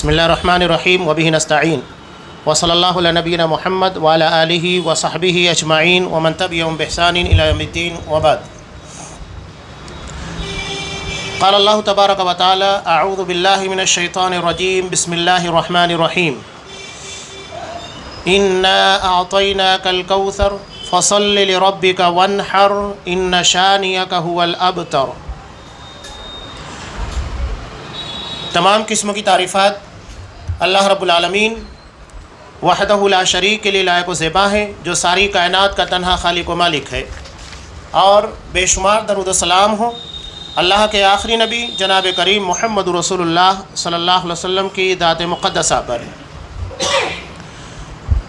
بسم اللہ الرحمن الرحیم وبہ نستعین وصلی اللہ علی نبینا محمد وعلی آلہ وصحبہ اجمعین ومن تبعہم بإحسان الی یوم الدین وبعد۔ قال اللہ تبارک و تعالی اعوذ باللہ من الشیطان الرجیم بسم اللہ الرحمن الرحیم انا اعطیناک الکوثر فصل لربک وانحر ان شانئک هو الابتر۔ تمام قسم کی تعریفات اللہ رب العالمین وحدہ لا شریک کے لیے لائق و زیبا ہے، جو ساری کائنات کا تنہا خالق و مالک ہے، اور بے شمار درود و سلام ہو اللہ کے آخری نبی جناب کریم محمد رسول اللہ صلی اللہ علیہ وسلم کی ذات مقدسہ پر۔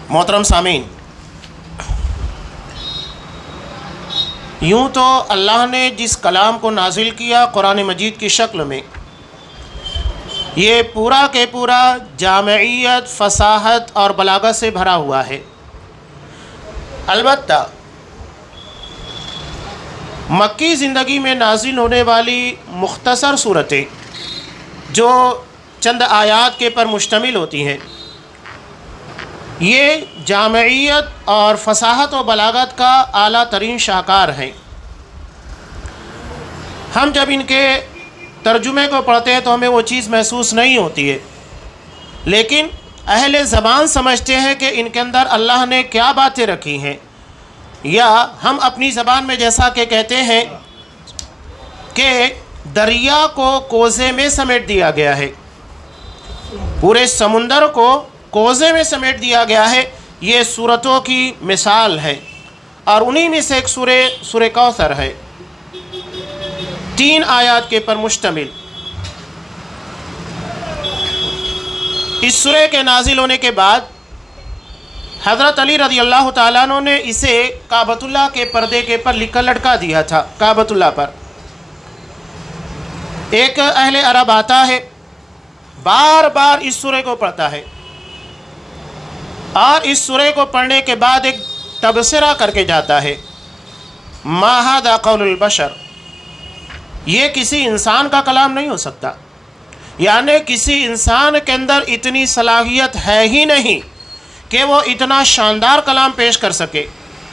محترم سامعین، یوں تو اللہ نے جس کلام کو نازل کیا قرآن مجید کی شکل میں، یہ پورا کے پورا جامعیت، فصاحت اور بلاغت سے بھرا ہوا ہے۔ البتہ مکی زندگی میں نازل ہونے والی مختصر صورتیں جو چند آیات کے پر مشتمل ہوتی ہیں، یہ جامعیت اور فصاحت و بلاغت کا اعلیٰ ترین شاہکار ہیں۔ ہم جب ان کے ترجمے کو پڑھتے ہیں تو ہمیں وہ چیز محسوس نہیں ہوتی ہے، لیکن اہل زبان سمجھتے ہیں کہ ان کے اندر اللہ نے کیا باتیں رکھی ہیں، یا ہم اپنی زبان میں جیسا کہ کہتے ہیں کہ دریا کو کوزے میں سمیٹ دیا گیا ہے، پورے سمندر کو کوزے میں سمیٹ دیا گیا ہے۔ یہ سورتوں کی مثال ہے، اور انہی میں سے ایک سورہ کوثر ہے، 3 آیات کے پر مشتمل۔ اس سورہ کے نازل ہونے کے بعد حضرت علی رضی اللہ تعالیٰ عنہ نے اسے کعبۃ اللہ کے پردے کے پر لکھ کر لٹکا دیا تھا۔ کعبۃ اللہ پر ایک اہل عرب آتا ہے، بار بار اس سورہ کو پڑھتا ہے، اور اس سورہ کو پڑھنے کے بعد ایک تبصرہ کر کے جاتا ہے، ما ھذا قول البشر، یہ کسی انسان کا کلام نہیں ہو سکتا، یعنی کسی انسان کے اندر اتنی صلاحیت ہے ہی نہیں کہ وہ اتنا شاندار کلام پیش کر سکے۔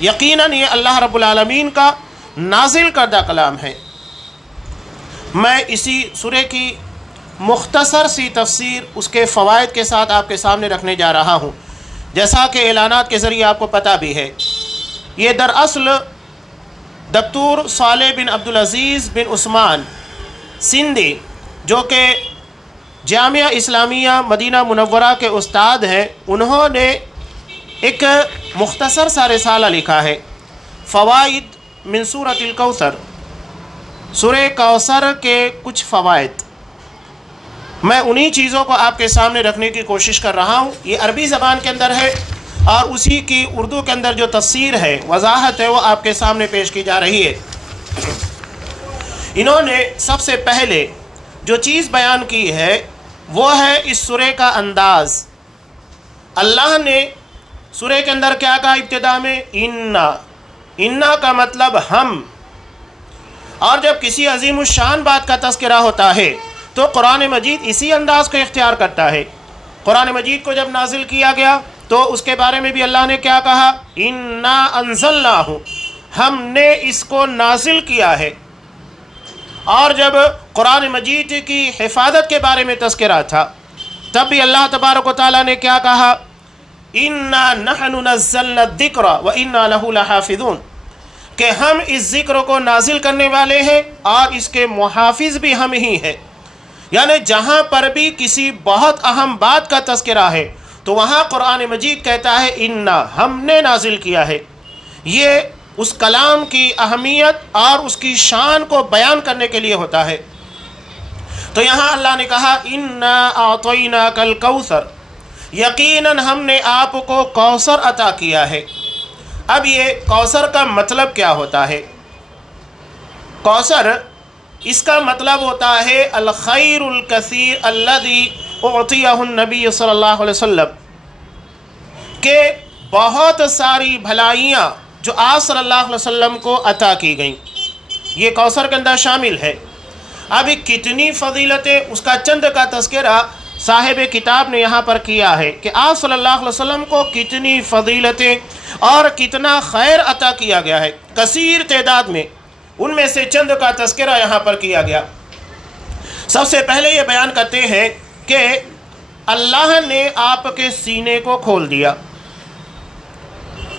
یقیناً یہ اللہ رب العالمین کا نازل کردہ کلام ہے۔ میں اسی سورہ کی مختصر سی تفسیر اس کے فوائد کے ساتھ آپ کے سامنے رکھنے جا رہا ہوں، جیسا کہ اعلانات کے ذریعے آپ کو پتہ بھی ہے۔ یہ دراصل دکتور صالح بن عبدالعزیز بن عثمان سندھی، جو کہ جامعہ اسلامیہ مدینہ منورہ کے استاد ہیں، انہوں نے ایک مختصر سا رسالہ لکھا ہے، فوائد من سورۃ الکوثر، سورہ کوثر کے کچھ فوائد۔ میں انہی چیزوں کو آپ کے سامنے رکھنے کی کوشش کر رہا ہوں۔ یہ عربی زبان کے اندر ہے، اور اسی کی اردو کے اندر جو تفسیر ہے، وضاحت ہے، وہ آپ کے سامنے پیش کی جا رہی ہے۔ انہوں نے سب سے پہلے جو چیز بیان کی ہے وہ ہے اس سورہ کا انداز۔ اللہ نے سورہ کے اندر کیا کہا ابتدا میں؟ انا کا مطلب ہم، اور جب کسی عظیم الشان بات کا تذکرہ ہوتا ہے تو قرآن مجید اسی انداز کو اختیار کرتا ہے۔ قرآن مجید کو جب نازل کیا گیا تو اس کے بارے میں بھی اللہ نے کیا کہا؟ انا انزلناہ، ہم نے اس کو نازل کیا ہے۔ اور جب قرآن مجید کی حفاظت کے بارے میں تذکرہ تھا تب بھی اللہ تبارک و تعالیٰ نے کیا کہا؟ انا نحن نزلنا الذکر وانا لہ لحافظون، کہ ہم اس ذکر کو نازل کرنے والے ہیں اور اس کے محافظ بھی ہم ہی ہیں۔ یعنی جہاں پر بھی کسی بہت اہم بات کا تذکرہ ہے تو وہاں قرآن مجید کہتا ہے انا، ہم نے نازل کیا ہے۔ یہ اس کلام کی اہمیت اور اس کی شان کو بیان کرنے کے لیے ہوتا ہے۔ تو یہاں اللہ نے کہا انا اعطیناک الکوثر، یقیناً ہم نے آپ کو کوثر عطا کیا ہے۔ اب یہ کوثر کا مطلب کیا ہوتا ہے؟ کوثر اس کا مطلب ہوتا ہے الخیر الکثیر الذی اعطیہ النبی صلی اللہ علیہ وسلم، کہ بہت ساری بھلائیاں جو آپ صلی اللہ علیہ وسلم کو عطا کی گئیں، یہ کوثر کے اندر شامل ہے۔ اب کتنی فضیلتیں، اس کا چند کا تذکرہ صاحب کتاب نے یہاں پر کیا ہے کہ آپ صلی اللہ علیہ وسلم کو کتنی فضیلتیں اور کتنا خیر عطا کیا گیا ہے، کثیر تعداد میں، ان میں سے چند کا تذکرہ یہاں پر کیا گیا۔ سب سے پہلے یہ بیان کرتے ہیں کہ اللہ نے آپ کے سینے کو کھول دیا،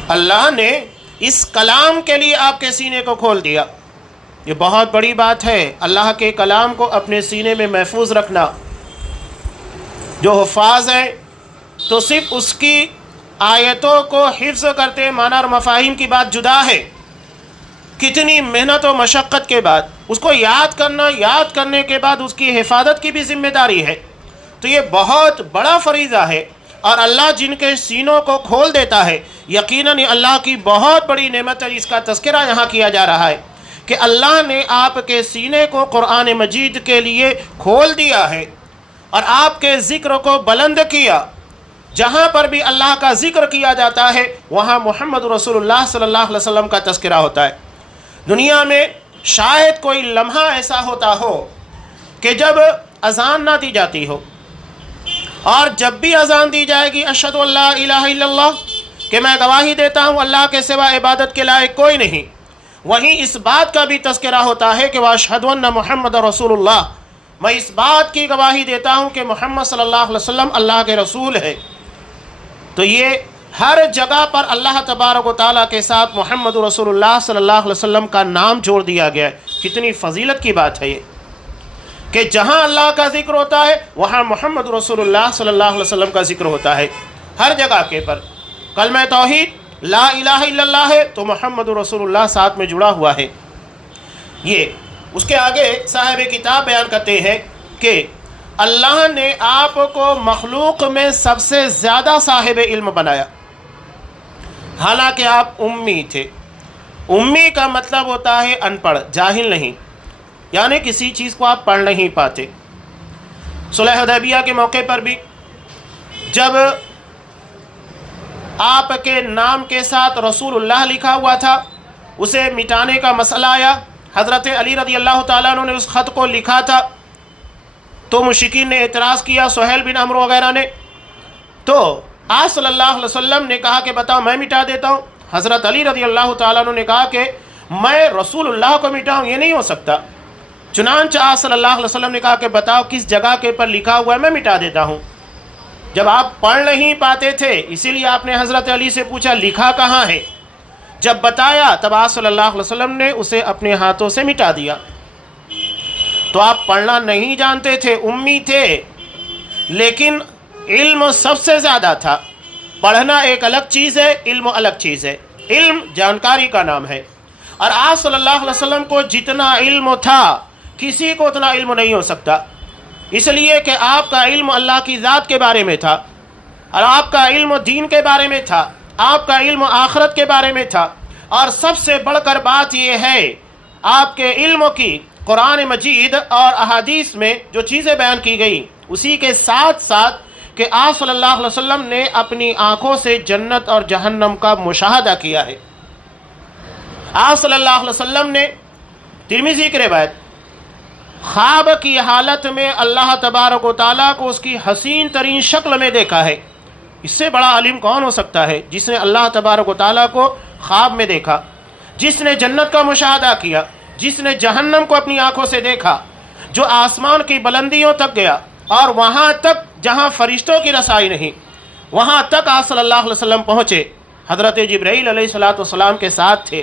اللہ نے اس کلام کے لیے آپ کے سینے کو کھول دیا۔ یہ بہت بڑی بات ہے، اللہ کے کلام کو اپنے سینے میں محفوظ رکھنا۔ جو حفاظ ہیں تو صرف اس کی آیتوں کو حفظ کرتے ہیں، معنی اور مفاہیم کی بات جدا ہے، کتنی محنت و مشقت کے بعد اس کو یاد کرنا، یاد کرنے کے بعد اس کی حفاظت کی بھی ذمہ داری ہے۔ تو یہ بہت بڑا فریضہ ہے، اور اللہ جن کے سینوں کو کھول دیتا ہے، یقیناً یہ اللہ کی بہت بڑی نعمت ہے۔ اس کا تذکرہ یہاں کیا جا رہا ہے کہ اللہ نے آپ کے سینے کو قرآن مجید کے لیے کھول دیا ہے اور آپ کے ذکر کو بلند کیا۔ جہاں پر بھی اللہ کا ذکر کیا جاتا ہے وہاں محمد رسول اللہ صلی اللہ علیہ وسلم کا تذکرہ ہوتا ہے۔ دنیا میں شاید کوئی لمحہ ایسا ہوتا ہو کہ جب اذان نہ دی جاتی ہو، اور جب بھی اذان دی جائے گی اشہد ان لا الہ الا اللہ، کہ میں گواہی دیتا ہوں اللہ کے سوا عبادت کے لائق کوئی نہیں، وہیں اس بات کا بھی تذکرہ ہوتا ہے کہ واشہد ان محمد رسول اللہ، میں اس بات کی گواہی دیتا ہوں کہ محمد صلی اللہ علیہ وسلم اللہ کے رسول ہے۔ تو یہ ہر جگہ پر اللہ تبارک و تعالیٰ کے ساتھ محمد رسول اللہ صلی اللہ علیہ وسلم کا نام جوڑ دیا گیا ہے۔ کتنی فضیلت کی بات ہے یہ کہ جہاں اللہ کا ذکر ہوتا ہے وہاں محمد رسول اللہ صلی اللہ علیہ وسلم کا ذکر ہوتا ہے۔ ہر جگہ کے پر کلمہ توحید لا الہ الا اللہ ہے تو محمد رسول اللہ ساتھ میں جڑا ہوا ہے۔ یہ اس کے آگے صاحب کتاب بیان کرتے ہیں کہ اللہ نے آپ کو مخلوق میں سب سے زیادہ صاحب علم بنایا، حالانکہ آپ امی تھے۔ امی کا مطلب ہوتا ہے ان پڑھ، جاہل نہیں، یعنی کسی چیز کو آپ پڑھ نہیں پاتے۔ صلح حدیبیہ کے موقع پر بھی جب آپ کے نام کے ساتھ رسول اللہ لکھا ہوا تھا، اسے مٹانے کا مسئلہ آیا، حضرت علی رضی اللہ تعالیٰ عنہ نے اس خط کو لکھا تھا، تو مشرکین نے اعتراض کیا، سہیل بن عمرو وغیرہ نے، تو آپ صلی اللہ علیہ وسلم نے کہا کہ بتاؤ میں مٹا دیتا ہوں۔ حضرت علی رضی اللہ تعالیٰ عنہ نے کہا کہ میں رسول اللہ کو مٹاؤں، یہ نہیں ہو سکتا۔ چنانچہ آپ صلی اللہ علیہ وسلم نے کہا کہ بتاؤ کس جگہ کے پر لکھا ہوا ہے، میں مٹا دیتا ہوں۔ جب آپ پڑھ نہیں پاتے تھے اسی لیے آپ نے حضرت علی سے پوچھا لکھا کہاں ہے، جب بتایا تب آپ صلی اللہ علیہ وسلم نے اسے اپنے ہاتھوں سے مٹا دیا۔ تو آپ پڑھنا نہیں جانتے تھے، امی تھے، لیکن علم سب سے زیادہ تھا۔ پڑھنا ایک الگ چیز ہے، علم الگ چیز ہے۔ علم جانکاری کا نام ہے، اور آپ صلی اللہ علیہ وسلم کو جتنا علم تھا کسی کو اتنا علم نہیں ہو سکتا، اس لیے کہ آپ کا علم اللہ کی ذات کے بارے میں تھا، اور آپ کا علم دین کے بارے میں تھا، آپ کا علم آخرت کے بارے میں تھا، اور سب سے بڑھ کر بات یہ ہے آپ کے علم کی قرآن مجید اور احادیث میں جو چیزیں بیان کی گئی اسی کے ساتھ ساتھ کہ آپ صلی اللہ علیہ وسلم نے اپنی آنکھوں سے جنت اور جہنم کا مشاہدہ کیا ہے۔ آپ صلی اللہ علیہ وسلم نے ترمذی کی روایت خواب کی حالت میں اللہ تبارک و تعالیٰ کو اس کی حسین ترین شکل میں دیکھا ہے۔ اس سے بڑا عالم کون ہو سکتا ہے جس نے اللہ تبارک و تعالیٰ کو خواب میں دیکھا، جس نے جنت کا مشاہدہ کیا، جس نے جہنم کو اپنی آنکھوں سے دیکھا، جو آسمان کی بلندیوں تک گیا اور وہاں تک جہاں فرشتوں کی رسائی نہیں، وہاں تک آپ صلی اللہ علیہ وسلم پہنچے۔ حضرت جبرائیل علیہ السلام کے ساتھ تھے،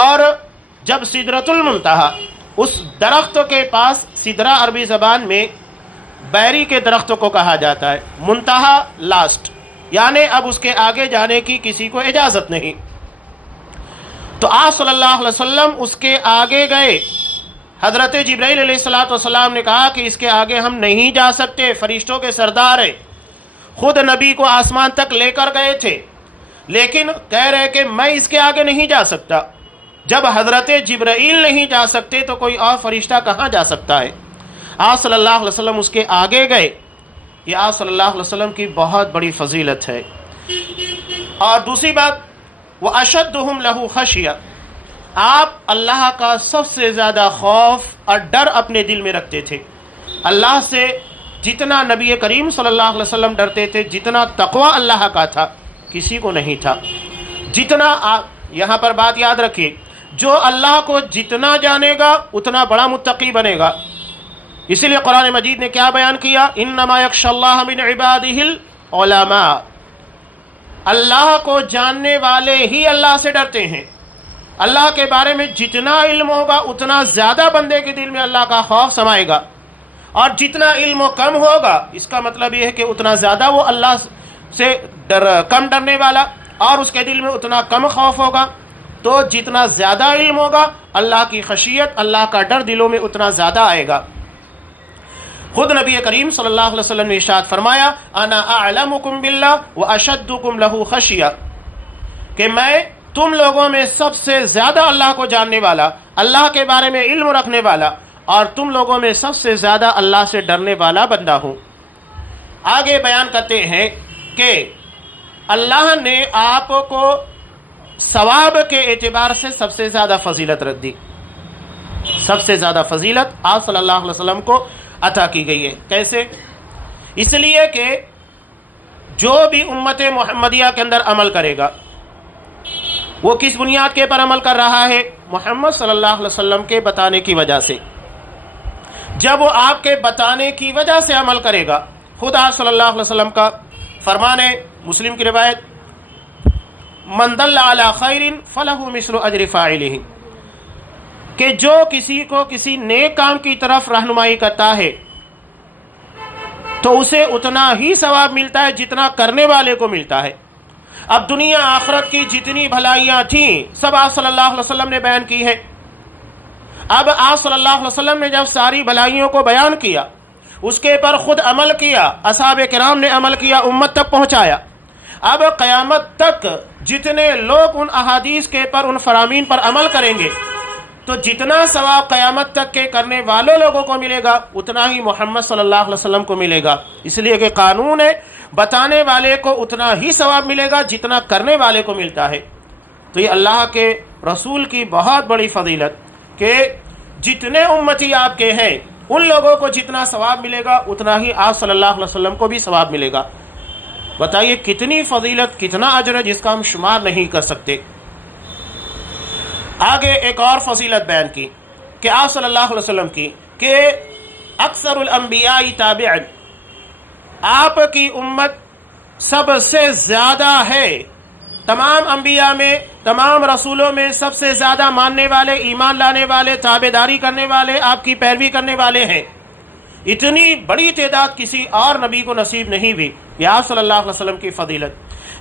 اور جب سدرۃ المنتہا اس درخت کے پاس، سدرہ عربی زبان میں بیری کے درخت کو کہا جاتا ہے، منتہا لاسٹ، یعنی اب اس کے آگے جانے کی کسی کو اجازت نہیں، تو آپ صلی اللہ علیہ وسلم اس کے آگے گئے۔ حضرت جبرائیل علیہ السلام نے کہا کہ اس کے آگے ہم نہیں جا سکتے، فرشتوں کے سردار ہیں، خود نبی کو آسمان تک لے کر گئے تھے، لیکن کہہ رہے کہ میں اس کے آگے نہیں جا سکتا۔ جب حضرت جبرائیل نہیں جا سکتے تو کوئی اور فرشتہ کہاں جا سکتا ہے؟ آپ صلی اللہ علیہ وسلم اس کے آگے گئے۔ یہ آپ صلی اللہ علیہ وسلم کی بہت بڑی فضیلت ہے۔ اور دوسری بات، وَأَشَدُّهُمْ لَهُ خَشْيَةً، آپ اللہ کا سب سے زیادہ خوف اور ڈر اپنے دل میں رکھتے تھے۔ اللہ سے جتنا نبی کریم صلی اللہ علیہ وسلم ڈرتے تھے، جتنا تقوی اللہ کا تھا، کسی کو نہیں تھا. جتنا یہاں پر بات یاد رکھیے، جو اللہ کو جتنا جانے گا اتنا بڑا متقی بنے گا. اسی لیے قرآن مجید نے کیا بیان کیا؟ انما یخشی اللہ من عبادہ العلماء. اللہ کو جاننے والے ہی اللہ سے ڈرتے ہیں. اللہ کے بارے میں جتنا علم ہوگا اتنا زیادہ بندے کے دل میں اللہ کا خوف سمائے گا، اور جتنا علم کم ہوگا اس کا مطلب یہ ہے کہ اتنا زیادہ وہ اللہ سے کم ڈرنے والا، اور اس کے دل میں اتنا کم خوف ہوگا. تو جتنا زیادہ علم ہوگا اللہ کی خشیت، اللہ کا ڈر دلوں میں اتنا زیادہ آئے گا. خود نبی کریم صلی اللہ علیہ وسلم نے ارشاد فرمایا انا اعلمکم باللہ واشدکم لہ خشیہ، کہ میں تم لوگوں میں سب سے زیادہ اللہ کو جاننے والا، اللہ کے بارے میں علم رکھنے والا، اور تم لوگوں میں سب سے زیادہ اللہ سے ڈرنے والا بندہ ہوں. آگے بیان کرتے ہیں کہ اللہ نے آپ کو ثواب کے اعتبار سے سب سے زیادہ فضیلت رکھ دی. سب سے زیادہ فضیلت آپ صلی اللہ علیہ وسلم کو عطا کی گئی ہے. کیسے؟ اس لیے کہ جو بھی امت محمدیہ کے اندر عمل کرے گا وہ کس بنیاد کے پر عمل کر رہا ہے؟ محمد صلی اللہ علیہ وسلم کے بتانے کی وجہ سے. جب وہ آپ کے بتانے کی وجہ سے عمل کرے گا، خود آپ صلی اللہ علیہ وسلم کا فرمان ہے، مسلم کی روایت، من دل علی خیر فلہ مثل اجر فاعلہ، کہ جو کسی کو کسی نیک کام کی طرف رہنمائی کرتا ہے تو اسے اتنا ہی ثواب ملتا ہے جتنا کرنے والے کو ملتا ہے. اب دنیا آخرت کی جتنی بھلائیاں تھیں سب آپ صلی اللہ علیہ وسلم نے بیان کی ہے. اب آپ صلی اللہ علیہ وسلم نے جب ساری بھلائیوں کو بیان کیا، اس کے پر خود عمل کیا، اصحاب کرام نے عمل کیا، امت تک پہنچایا. اب قیامت تک جتنے لوگ ان احادیث کے پر، ان فرامین پر عمل کریں گے تو جتنا ثواب قیامت تک کے کرنے والے لوگوں کو ملے گا اتنا ہی محمد صلی اللہ علیہ وسلم کو ملے گا. اس لیے کہ قانون ہے، بتانے والے کو اتنا ہی ثواب ملے گا جتنا کرنے والے کو ملتا ہے. تو یہ اللہ کے رسول کی بہت بڑی فضیلت کہ جتنے امتی آپ کے ہیں ان لوگوں کو جتنا ثواب ملے گا اتنا ہی آپ صلی اللہ علیہ وسلم کو بھی ثواب ملے گا. بتائیے کتنی فضیلت، کتنا اجر ہے جس کا ہم شمار نہیں کر سکتے. آگے ایک اور فضیلت بیان کی کہ آپ صلی اللہ علیہ وسلم کی کہ اکثر الانبیاء تابعا، آپ کی امت سب سے زیادہ ہے، تمام انبیاء میں، تمام رسولوں میں سب سے زیادہ ماننے والے، ایمان لانے والے، تابعداری کرنے والے، آپ کی پیروی کرنے والے ہیں. اتنی بڑی تعداد کسی اور نبی کو نصیب نہیں ہوئی. یہ آپ صلی اللہ علیہ وسلم کی فضیلت.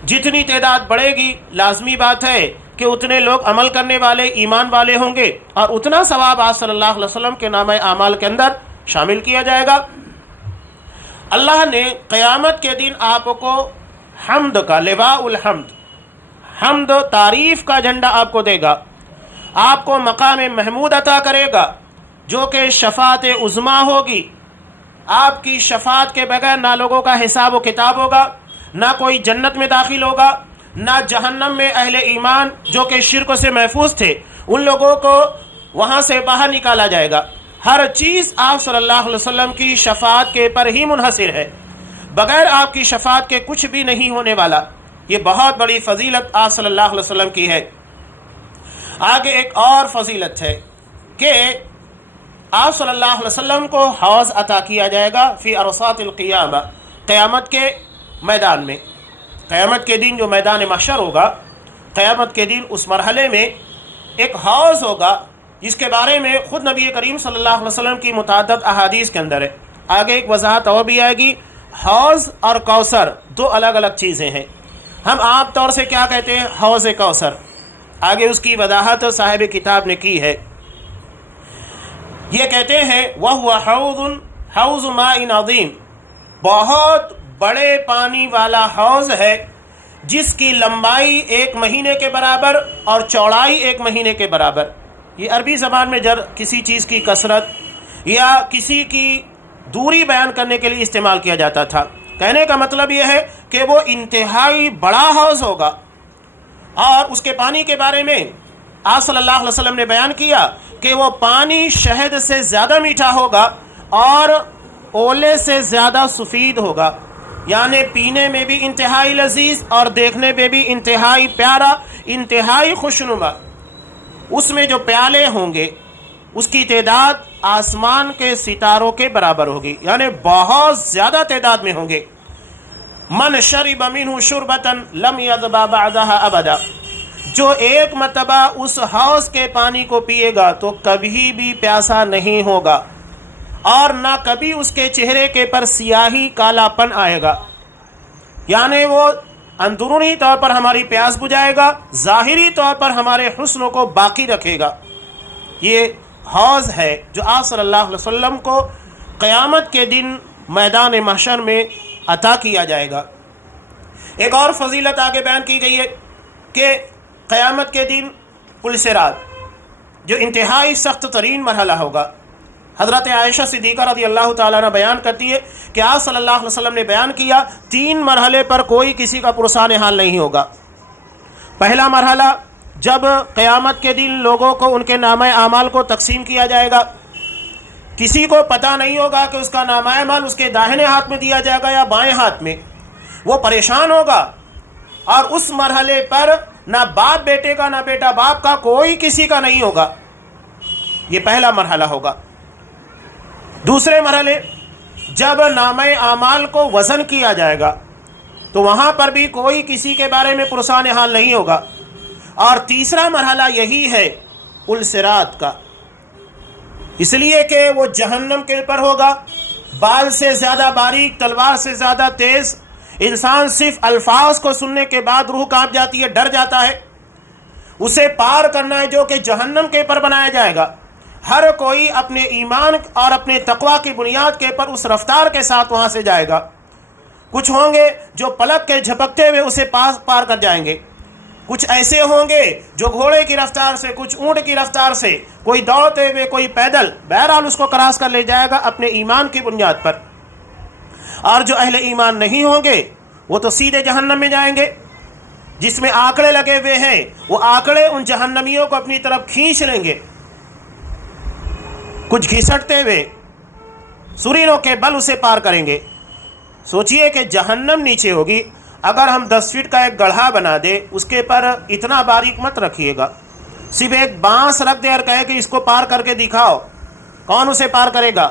جتنی تعداد بڑھے گی لازمی بات ہے کہ اتنے لوگ عمل کرنے والے، ایمان والے ہوں گے، اور اتنا ثواب آپ صلی اللہ علیہ وسلم کے نامہ اعمال کے اندر شامل کیا جائے گا. اللہ نے قیامت کے دن آپ کو حمد کا لواء الحمد، حمد تعریف کا جھنڈا آپ کو دے گا. آپ کو مقام محمود عطا کرے گا جو کہ شفاعت عظمیٰ ہوگی. آپ کی شفاعت کے بغیر نہ لوگوں کا حساب و کتاب ہوگا، نہ کوئی جنت میں داخل ہوگا، نہ جہنم میں اہل ایمان جو کہ شرک سے محفوظ تھے ان لوگوں کو وہاں سے باہر نکالا جائے گا. ہر چیز آپ صلی اللہ علیہ وسلم کی شفاعت کے پر ہی منحصر ہے، بغیر آپ کی شفاعت کے کچھ بھی نہیں ہونے والا. یہ بہت بڑی فضیلت آپ صلی اللہ علیہ وسلم کی ہے. آگے ایک اور فضیلت ہے کہ آپ صلی اللہ علیہ وسلم کو حوض عطا کیا جائے گا فی عرصات القیامہ، قیامت کے میدان میں. قیامت کے دن جو میدان محشر ہوگا، قیامت کے دن اس مرحلے میں ایک حوض ہوگا جس کے بارے میں خود نبی کریم صلی اللہ علیہ وسلم کی متعدد احادیث کے اندر ہے. آگے ایک وضاحت اور بھی آئے گی. حوض اور کوثر دو الگ الگ چیزیں ہیں. ہم عام طور سے کیا کہتے ہیں؟ حوض کوثر. آگے اس کی وضاحت صاحب کتاب نے کی ہے. یہ کہتے ہیں وَهُوَ حوض ماء عظیم، بہت بڑے پانی والا حوض ہے جس کی لمبائی 1 مہینے کے برابر اور چوڑائی 1 مہینے کے برابر. یہ عربی زبان میں جب کسی چیز کی کثرت یا کسی کی دوری بیان کرنے کے لیے استعمال کیا جاتا تھا. کہنے کا مطلب یہ ہے کہ وہ انتہائی بڑا حوض ہوگا. اور اس کے پانی کے بارے میں آپ صلی اللہ علیہ وسلم نے بیان کیا کہ وہ پانی شہد سے زیادہ میٹھا ہوگا اور اولے سے زیادہ سفید ہوگا، یعنی پینے میں بھی انتہائی لذیذ اور دیکھنے میں بھی انتہائی پیارا، انتہائی خوشنما۔ اس میں جو پیالے ہوں گے اس کی تعداد آسمان کے ستاروں کے برابر ہوگی، یعنی بہت زیادہ تعداد میں ہوں گے۔ من شرب منہ شربۃ لم یظمأ بعدها ابدا، جو ایک مرتبہ اس حوض کے پانی کو پیے گا تو کبھی بھی پیاسا نہیں ہوگا، اور نہ کبھی اس کے چہرے کے پر سیاہی کالا پن آئے گا، یعنی وہ اندرونی طور پر ہماری پیاس بجھائے گا، ظاہری طور پر ہمارے حسن کو باقی رکھے گا۔ یہ حوض ہے جو آپ صلی اللہ علیہ وسلم کو قیامت کے دن میدان محشر میں عطا کیا جائے گا۔ ایک اور فضیلت آگے بیان کی گئی ہے کہ قیامت کے دن پل صراط جو انتہائی سخت ترین مرحلہ ہوگا، حضرت عائشہ صدیقہ رضی اللہ تعالیٰ عنہ بیان کرتی ہے کہ آپ صلی اللہ علیہ وسلم نے بیان کیا 3 مرحلے پر کوئی کسی کا پرسان حال نہیں ہوگا۔ پہلا مرحلہ، جب قیامت کے دن لوگوں کو ان کے نامہ اعمال کو تقسیم کیا جائے گا، کسی کو پتہ نہیں ہوگا کہ اس کا نامہ اعمال اس کے داہنے ہاتھ میں دیا جائے گا یا بائیں ہاتھ میں، وہ پریشان ہوگا، اور اس مرحلے پر نہ باپ بیٹے کا نہ بیٹا باپ کا، کوئی کسی کا نہیں ہوگا۔ یہ پہلا مرحلہ ہوگا۔ دوسرے مرحلے، جب نامہ اعمال کو وزن کیا جائے گا تو وہاں پر بھی کوئی کسی کے بارے میں پرسان حال نہیں ہوگا۔ اور تیسرا مرحلہ یہی ہے پل صراط کا، اس لیے کہ وہ جہنم کے اوپر ہوگا، بال سے زیادہ باریک، تلوار سے زیادہ تیز، انسان صرف الفاظ کو سننے کے بعد روح کانپ جاتی ہے، ڈر جاتا ہے۔ اسے پار کرنا ہے جو کہ جہنم کے اوپر بنایا جائے گا۔ ہر کوئی اپنے ایمان اور اپنے تقوی کی بنیاد کے پر اس رفتار کے ساتھ وہاں سے جائے گا۔ کچھ ہوں گے جو پلک کے جھپکتے ہوئے اسے پار کر جائیں گے، کچھ ایسے ہوں گے جو گھوڑے کی رفتار سے، کچھ اونٹ کی رفتار سے، کوئی دوڑتے ہوئے، کوئی پیدل، بہرحال اس کو کراس کر لے جائے گا اپنے ایمان کی بنیاد پر۔ اور جو اہل ایمان نہیں ہوں گے وہ تو سیدھے جہنم میں جائیں گے، جس میں آکڑے لگے ہوئے ہیں، وہ آکڑے ان جہنمیوں کو اپنی طرف کھینچ لیں گے، کچھ گھسٹتے ہوئے سرینوں کے بل اسے پار کریں گے۔ سوچئے کہ جہنم نیچے ہوگی، اگر ہم 10 فٹ کا ایک گڑھا بنا دے، اس کے پر اتنا باریک مت رکھیے گا، صرف ایک بانس رکھ دے اور کہے کہ اس کو پار کر کے دکھاؤ، کون اسے پار کرے گا؟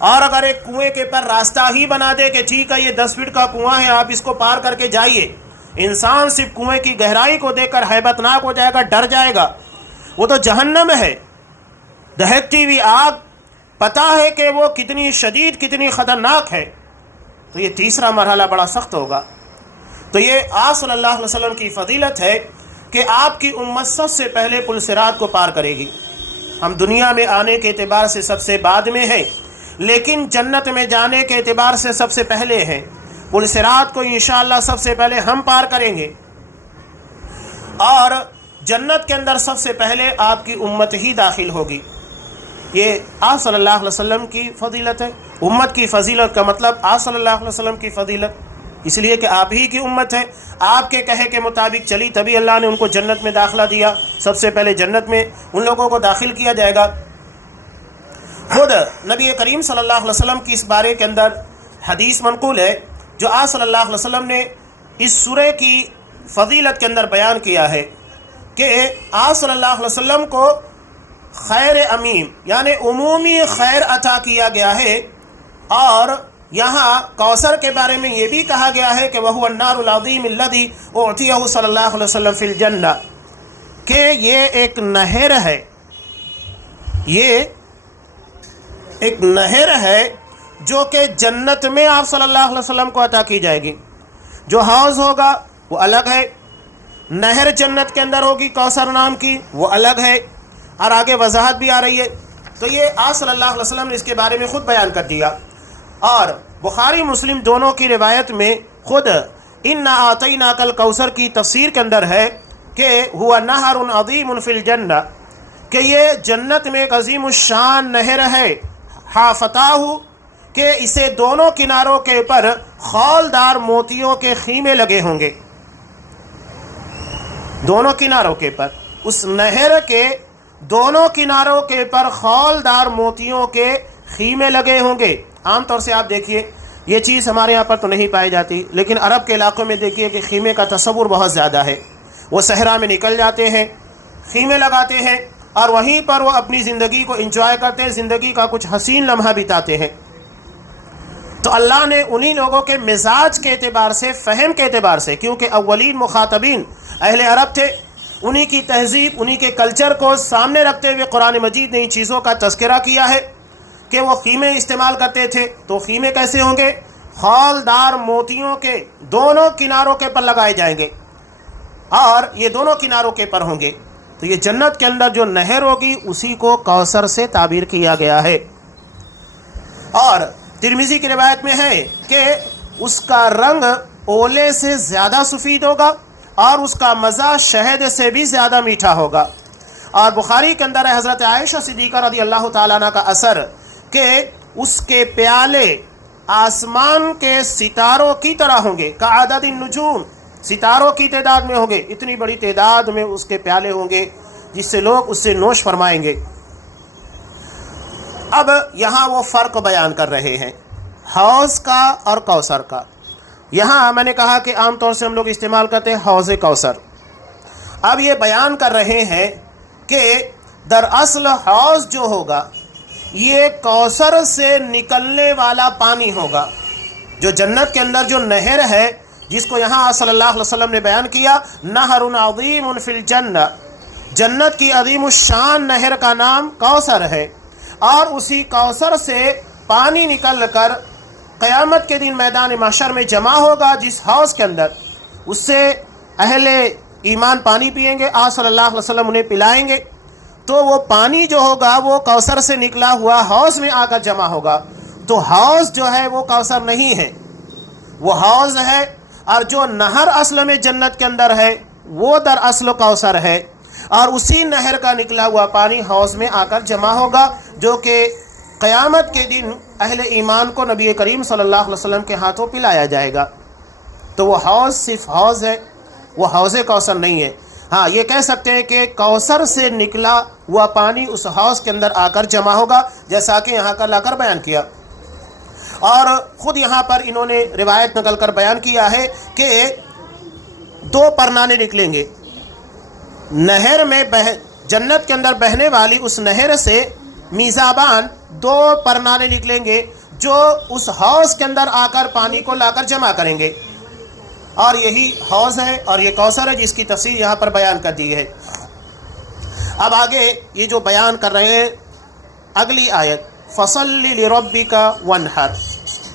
اور اگر ایک کنویں کے پر راستہ ہی بنا دے کہ ٹھیک ہے یہ 10 فٹ کا کنواں ہے، آپ اس کو پار کر کے جائیے، انسان صرف کنویں کی گہرائی کو دیکھ کر ہیبت ناک ہو جائے گا، ڈر جائے گا۔ وہ تو جہنم ہے، دہکتی ہوئی آگ، پتہ ہے کہ وہ کتنی شدید، کتنی خطرناک ہے۔ تو یہ تیسرا مرحلہ بڑا سخت ہوگا۔ تو یہ آپ صلی اللہ علیہ وسلم کی فضیلت ہے کہ آپ کی امت سب سے پہلے پل صراط کو پار کرے گی۔ ہم دنیا میں آنے کے اعتبار سے سب سے بعد میں ہیں، لیکن جنت میں جانے کے اعتبار سے سب سے پہلے ہیں۔ پل صراط کو انشاءاللہ سب سے پہلے ہم پار کریں گے، اور جنت کے اندر سب سے پہلے آپ کی امت ہی داخل ہوگی۔ یہ آپ صلی اللہ علیہ وسلم کی فضیلت ہے۔ امت کی فضیلت کا مطلب آپ صلی اللہ علیہ وسلم کی فضیلت، اس لیے کہ آپ ہی کی امت ہے، آپ کے کہے کے مطابق چلی تبھی اللہ نے ان کو جنت میں داخلہ دیا۔ سب سے پہلے جنت میں ان لوگوں کو داخل کیا جائے گا۔ خود نبی کریم صلی اللہ علیہ وسلم کی اس بارے کے اندر حدیث منقول ہے جو آپ صلی اللہ علیہ وسلم نے اس سورہ کی فضیلت کے اندر بیان کیا ہے کہ آپ صلی اللہ علیہ وسلم کو خیر عمیم یعنی عمومی خیر عطا کیا گیا ہے، اور یہاں کوثر کے بارے میں یہ بھی کہا گیا ہے کہ وَهُوَ النَّارُ الْعَظِيمُ الَّذِي أُعْطِيَهُ صلی اللہ علیہ وسلم فی الجنہ، کہ یہ ایک نہر ہے، یہ ایک نہر ہے جو کہ جنت میں آپ صلی اللہ علیہ وسلم کو عطا کی جائے گی۔ جو حوض ہوگا وہ الگ ہے، نہر جنت کے اندر ہوگی کوثر نام کی، وہ الگ ہے، اور آگے وضاحت بھی آ رہی ہے۔ تو یہ آپ صلی اللہ علیہ وسلم نے اس کے بارے میں خود بیان کر دیا، اور بخاری مسلم دونوں کی روایت میں خود اِنَّا أَعْطَيْنَاكَ الْكَوْثَرَ کی تفسیر کے اندر ہے کہ هُوَ نَهْرٌ عَظِيمٌ فِي الْجَنَّةِ، کہ یہ جنت میں ایک عظیم الشان نہر ہے، حَافَتَاهُ، کہ اسے دونوں کناروں کے اوپر خالدار موتیوں کے خیمے لگے ہوں گے، دونوں کناروں کے پر، اس نہر کے دونوں کناروں کے پر خالدار موتیوں کے خیمے لگے ہوں گے، عام طور سے آپ دیکھیے یہ چیز ہمارے یہاں پر تو نہیں پائی جاتی، لیکن عرب کے علاقوں میں دیکھیے کہ خیمے کا تصور بہت زیادہ ہے. وہ صحرا میں نکل جاتے ہیں، خیمے لگاتے ہیں اور وہیں پر وہ اپنی زندگی کو انجوائے کرتے ہیں، زندگی کا کچھ حسین لمحہ بتاتے ہیں. تو اللہ نے انہی لوگوں کے مزاج کے اعتبار سے، فہم کے اعتبار سے، کیونکہ اولین مخاطبین اہل عرب تھے، انہی کی تہذیب، انہی کے کلچر کو سامنے رکھتے ہوئے قرآن مجید نے ان چیزوں کا تذکرہ کیا ہے کہ وہ خیمے استعمال کرتے تھے. تو خیمے کیسے ہوں گے؟ خالدار موتیوں کے دونوں کناروں کے پر لگائے جائیں گے اور یہ دونوں کناروں کے پر ہوں گے. تو یہ جنت کے اندر جو نہر ہوگی اسی کو کوثر سے تعبیر کیا گیا ہے. اور ترمذی کی روایت میں ہے کہ اس کا رنگ اولے سے زیادہ سفید ہوگا اور اس کا مزہ شہد سے بھی زیادہ میٹھا ہوگا. اور بخاری کے اندر ہے حضرت عائشہ صدیقہ رضی اللہ تعالیٰ عنہ کا اثر کہ اس کے پیالے آسمان کے ستاروں کی طرح ہوں گے، کعدد النجوم، ستاروں کی تعداد میں ہوں گے، اتنی بڑی تعداد میں اس کے پیالے ہوں گے جس سے لوگ اس سے نوش فرمائیں گے. اب یہاں وہ فرق بیان کر رہے ہیں حوض کا اور کوثر کا. یہاں میں نے کہا کہ عام طور سے ہم لوگ استعمال کرتے ہیں حوض کوثر. اب یہ بیان کر رہے ہیں کہ دراصل حوض جو ہوگا یہ کوثر سے نکلنے والا پانی ہوگا. جو جنت کے اندر جو نہر ہے جس کو یہاں صلی اللہ علیہ وسلم نے بیان کیا، نہر عظیم فی الجنہ، جنت کی عظیم الشان نہر کا نام کوثر ہے. اور اسی کوثر سے پانی نکل کر قیامت کے دن میدان محشر میں جمع ہوگا جس حوض کے اندر. اس سے اہل ایمان پانی پئیں گے، آپ صلی اللہ علیہ وسلم انہیں پلائیں گے، تو وہ پانی جو ہوگا وہ کوثر سے نکلا ہوا حوض میں آ کر جمع ہوگا. تو حوض جو ہے وہ کوثر نہیں ہے، وہ حوض ہے. اور جو نہر اصل میں جنت کے اندر ہے وہ در اصل کوثر ہے، اور اسی نہر کا نکلا ہوا پانی حوض میں آ کر جمع ہوگا جو کہ قیامت کے دن اہل ایمان کو نبی کریم صلی اللہ علیہ وسلم کے ہاتھوں پلایا جائے گا. تو وہ حوض صرف حوض ہے، وہ حوض کوثر نہیں ہے. ہاں یہ کہہ سکتے ہیں کہ کوثر سے نکلا ہوا پانی اس حوض کے اندر آ کر جمع ہوگا، جیسا کہ یہاں کا لا کر بیان کیا. اور خود یہاں پر انہوں نے روایت نقل کر بیان کیا ہے کہ 2 پرنانے نکلیں گے نہر میں، جنت کے اندر بہنے والی اس نہر سے میزابان 2 پرنانے نکلیں گے جو اس حوض کے اندر آ کر پانی کو لا کر جمع کریں گے. اور یہی حوض ہے اور یہ کوثر ہے جس کی تفصیل یہاں پر بیان کر دی ہے. اب آگے یہ جو بیان کر رہے ہیں اگلی آیت، فَصَلِّ لِرَبِّكَ وَانْحَرْ.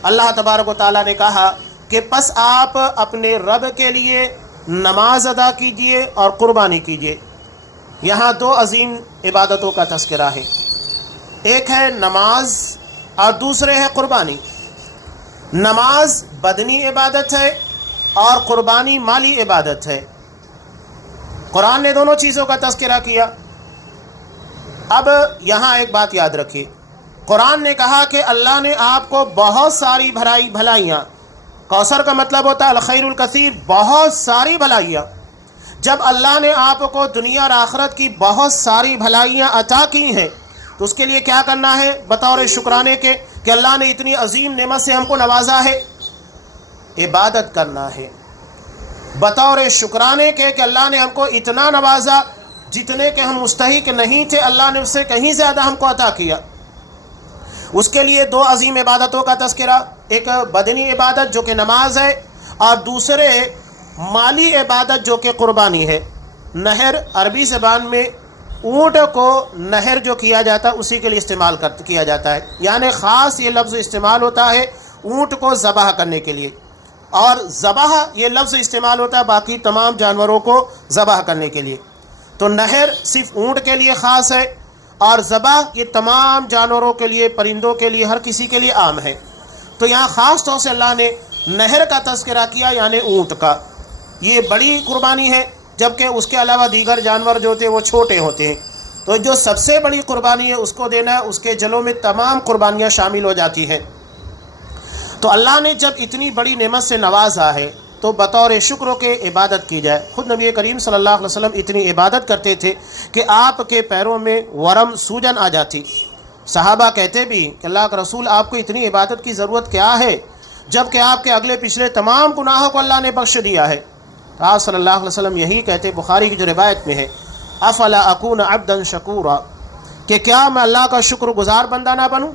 اللہ تبارک و تعالیٰ نے کہا کہ پس آپ اپنے رب کے لیے نماز ادا کیجئے اور قربانی کیجئے. یہاں 2 عظیم عبادتوں کا تذکرہ ہے، ایک ہے نماز اور دوسرے ہے قربانی. نماز بدنی عبادت ہے اور قربانی مالی عبادت ہے. قرآن نے دونوں چیزوں کا تذکرہ کیا. اب یہاں ایک بات یاد رکھیے، قرآن نے کہا کہ اللہ نے آپ کو بہت ساری بھلائیاں، کوثر کا مطلب ہوتا ہے الخیر الکثیر، بہت ساری بھلائیاں. جب اللہ نے آپ کو دنیا اور آخرت کی بہت ساری بھلائیاں عطا کی ہیں تو اس کے لیے کیا کرنا ہے؟ بطور شکرانے کے کہ اللہ نے اتنی عظیم نعمت سے ہم کو نوازا ہے، عبادت کرنا ہے. بطور شکرانے کے کہ اللہ نے ہم کو اتنا نوازا جتنے کہ ہم مستحق نہیں تھے، اللہ نے اس سے کہیں زیادہ ہم کو عطا کیا. اس کے لیے 2 عظیم عبادتوں کا تذکرہ، ایک بدنی عبادت جو کہ نماز ہے اور دوسرے مالی عبادت جو کہ قربانی ہے. نہر عربی زبان میں اونٹ کو نہر جو کیا جاتا ہے اسی کے لیے استعمال کیا جاتا ہے، یعنی خاص یہ لفظ استعمال ہوتا ہے اونٹ کو ذبح کرنے کے لیے، اور ذبح یہ لفظ استعمال ہوتا ہے باقی تمام جانوروں کو ذبح کرنے کے لیے. تو نہر صرف اونٹ کے لیے خاص ہے اور ذبح یہ تمام جانوروں کے لیے، پرندوں کے لیے، ہر کسی کے لیے عام ہے. تو یہاں خاص طور سے اللہ نے نہر کا تذکرہ کیا، یعنی اونٹ کا. یہ بڑی قربانی ہے، جبکہ اس کے علاوہ دیگر جانور جو ہوتے ہیں وہ چھوٹے ہوتے ہیں. تو جو سب سے بڑی قربانی ہے اس کو دینا ہے، اس کے جلوں میں تمام قربانیاں شامل ہو جاتی ہیں. تو اللہ نے جب اتنی بڑی نعمت سے نوازا ہے تو بطور شکر کے عبادت کی جائے. خود نبی کریم صلی اللہ علیہ وسلم اتنی عبادت کرتے تھے کہ آپ کے پیروں میں ورم، سوجن آ جاتی. صحابہ کہتے بھی کہ اللہ کا رسول آپ کو اتنی عبادت کی ضرورت کیا ہے جب کہ آپ کے اگلے پچھلے تمام گناہوں کو اللہ نے بخش دیا ہے؟ آپ صلی اللہ علیہ وسلم یہی کہتے، بخاری کی جو روایت میں ہے، افلا اکون عبدا شکورا، کہ کیا میں اللہ کا شکر گزار بندہ نہ بنوں؟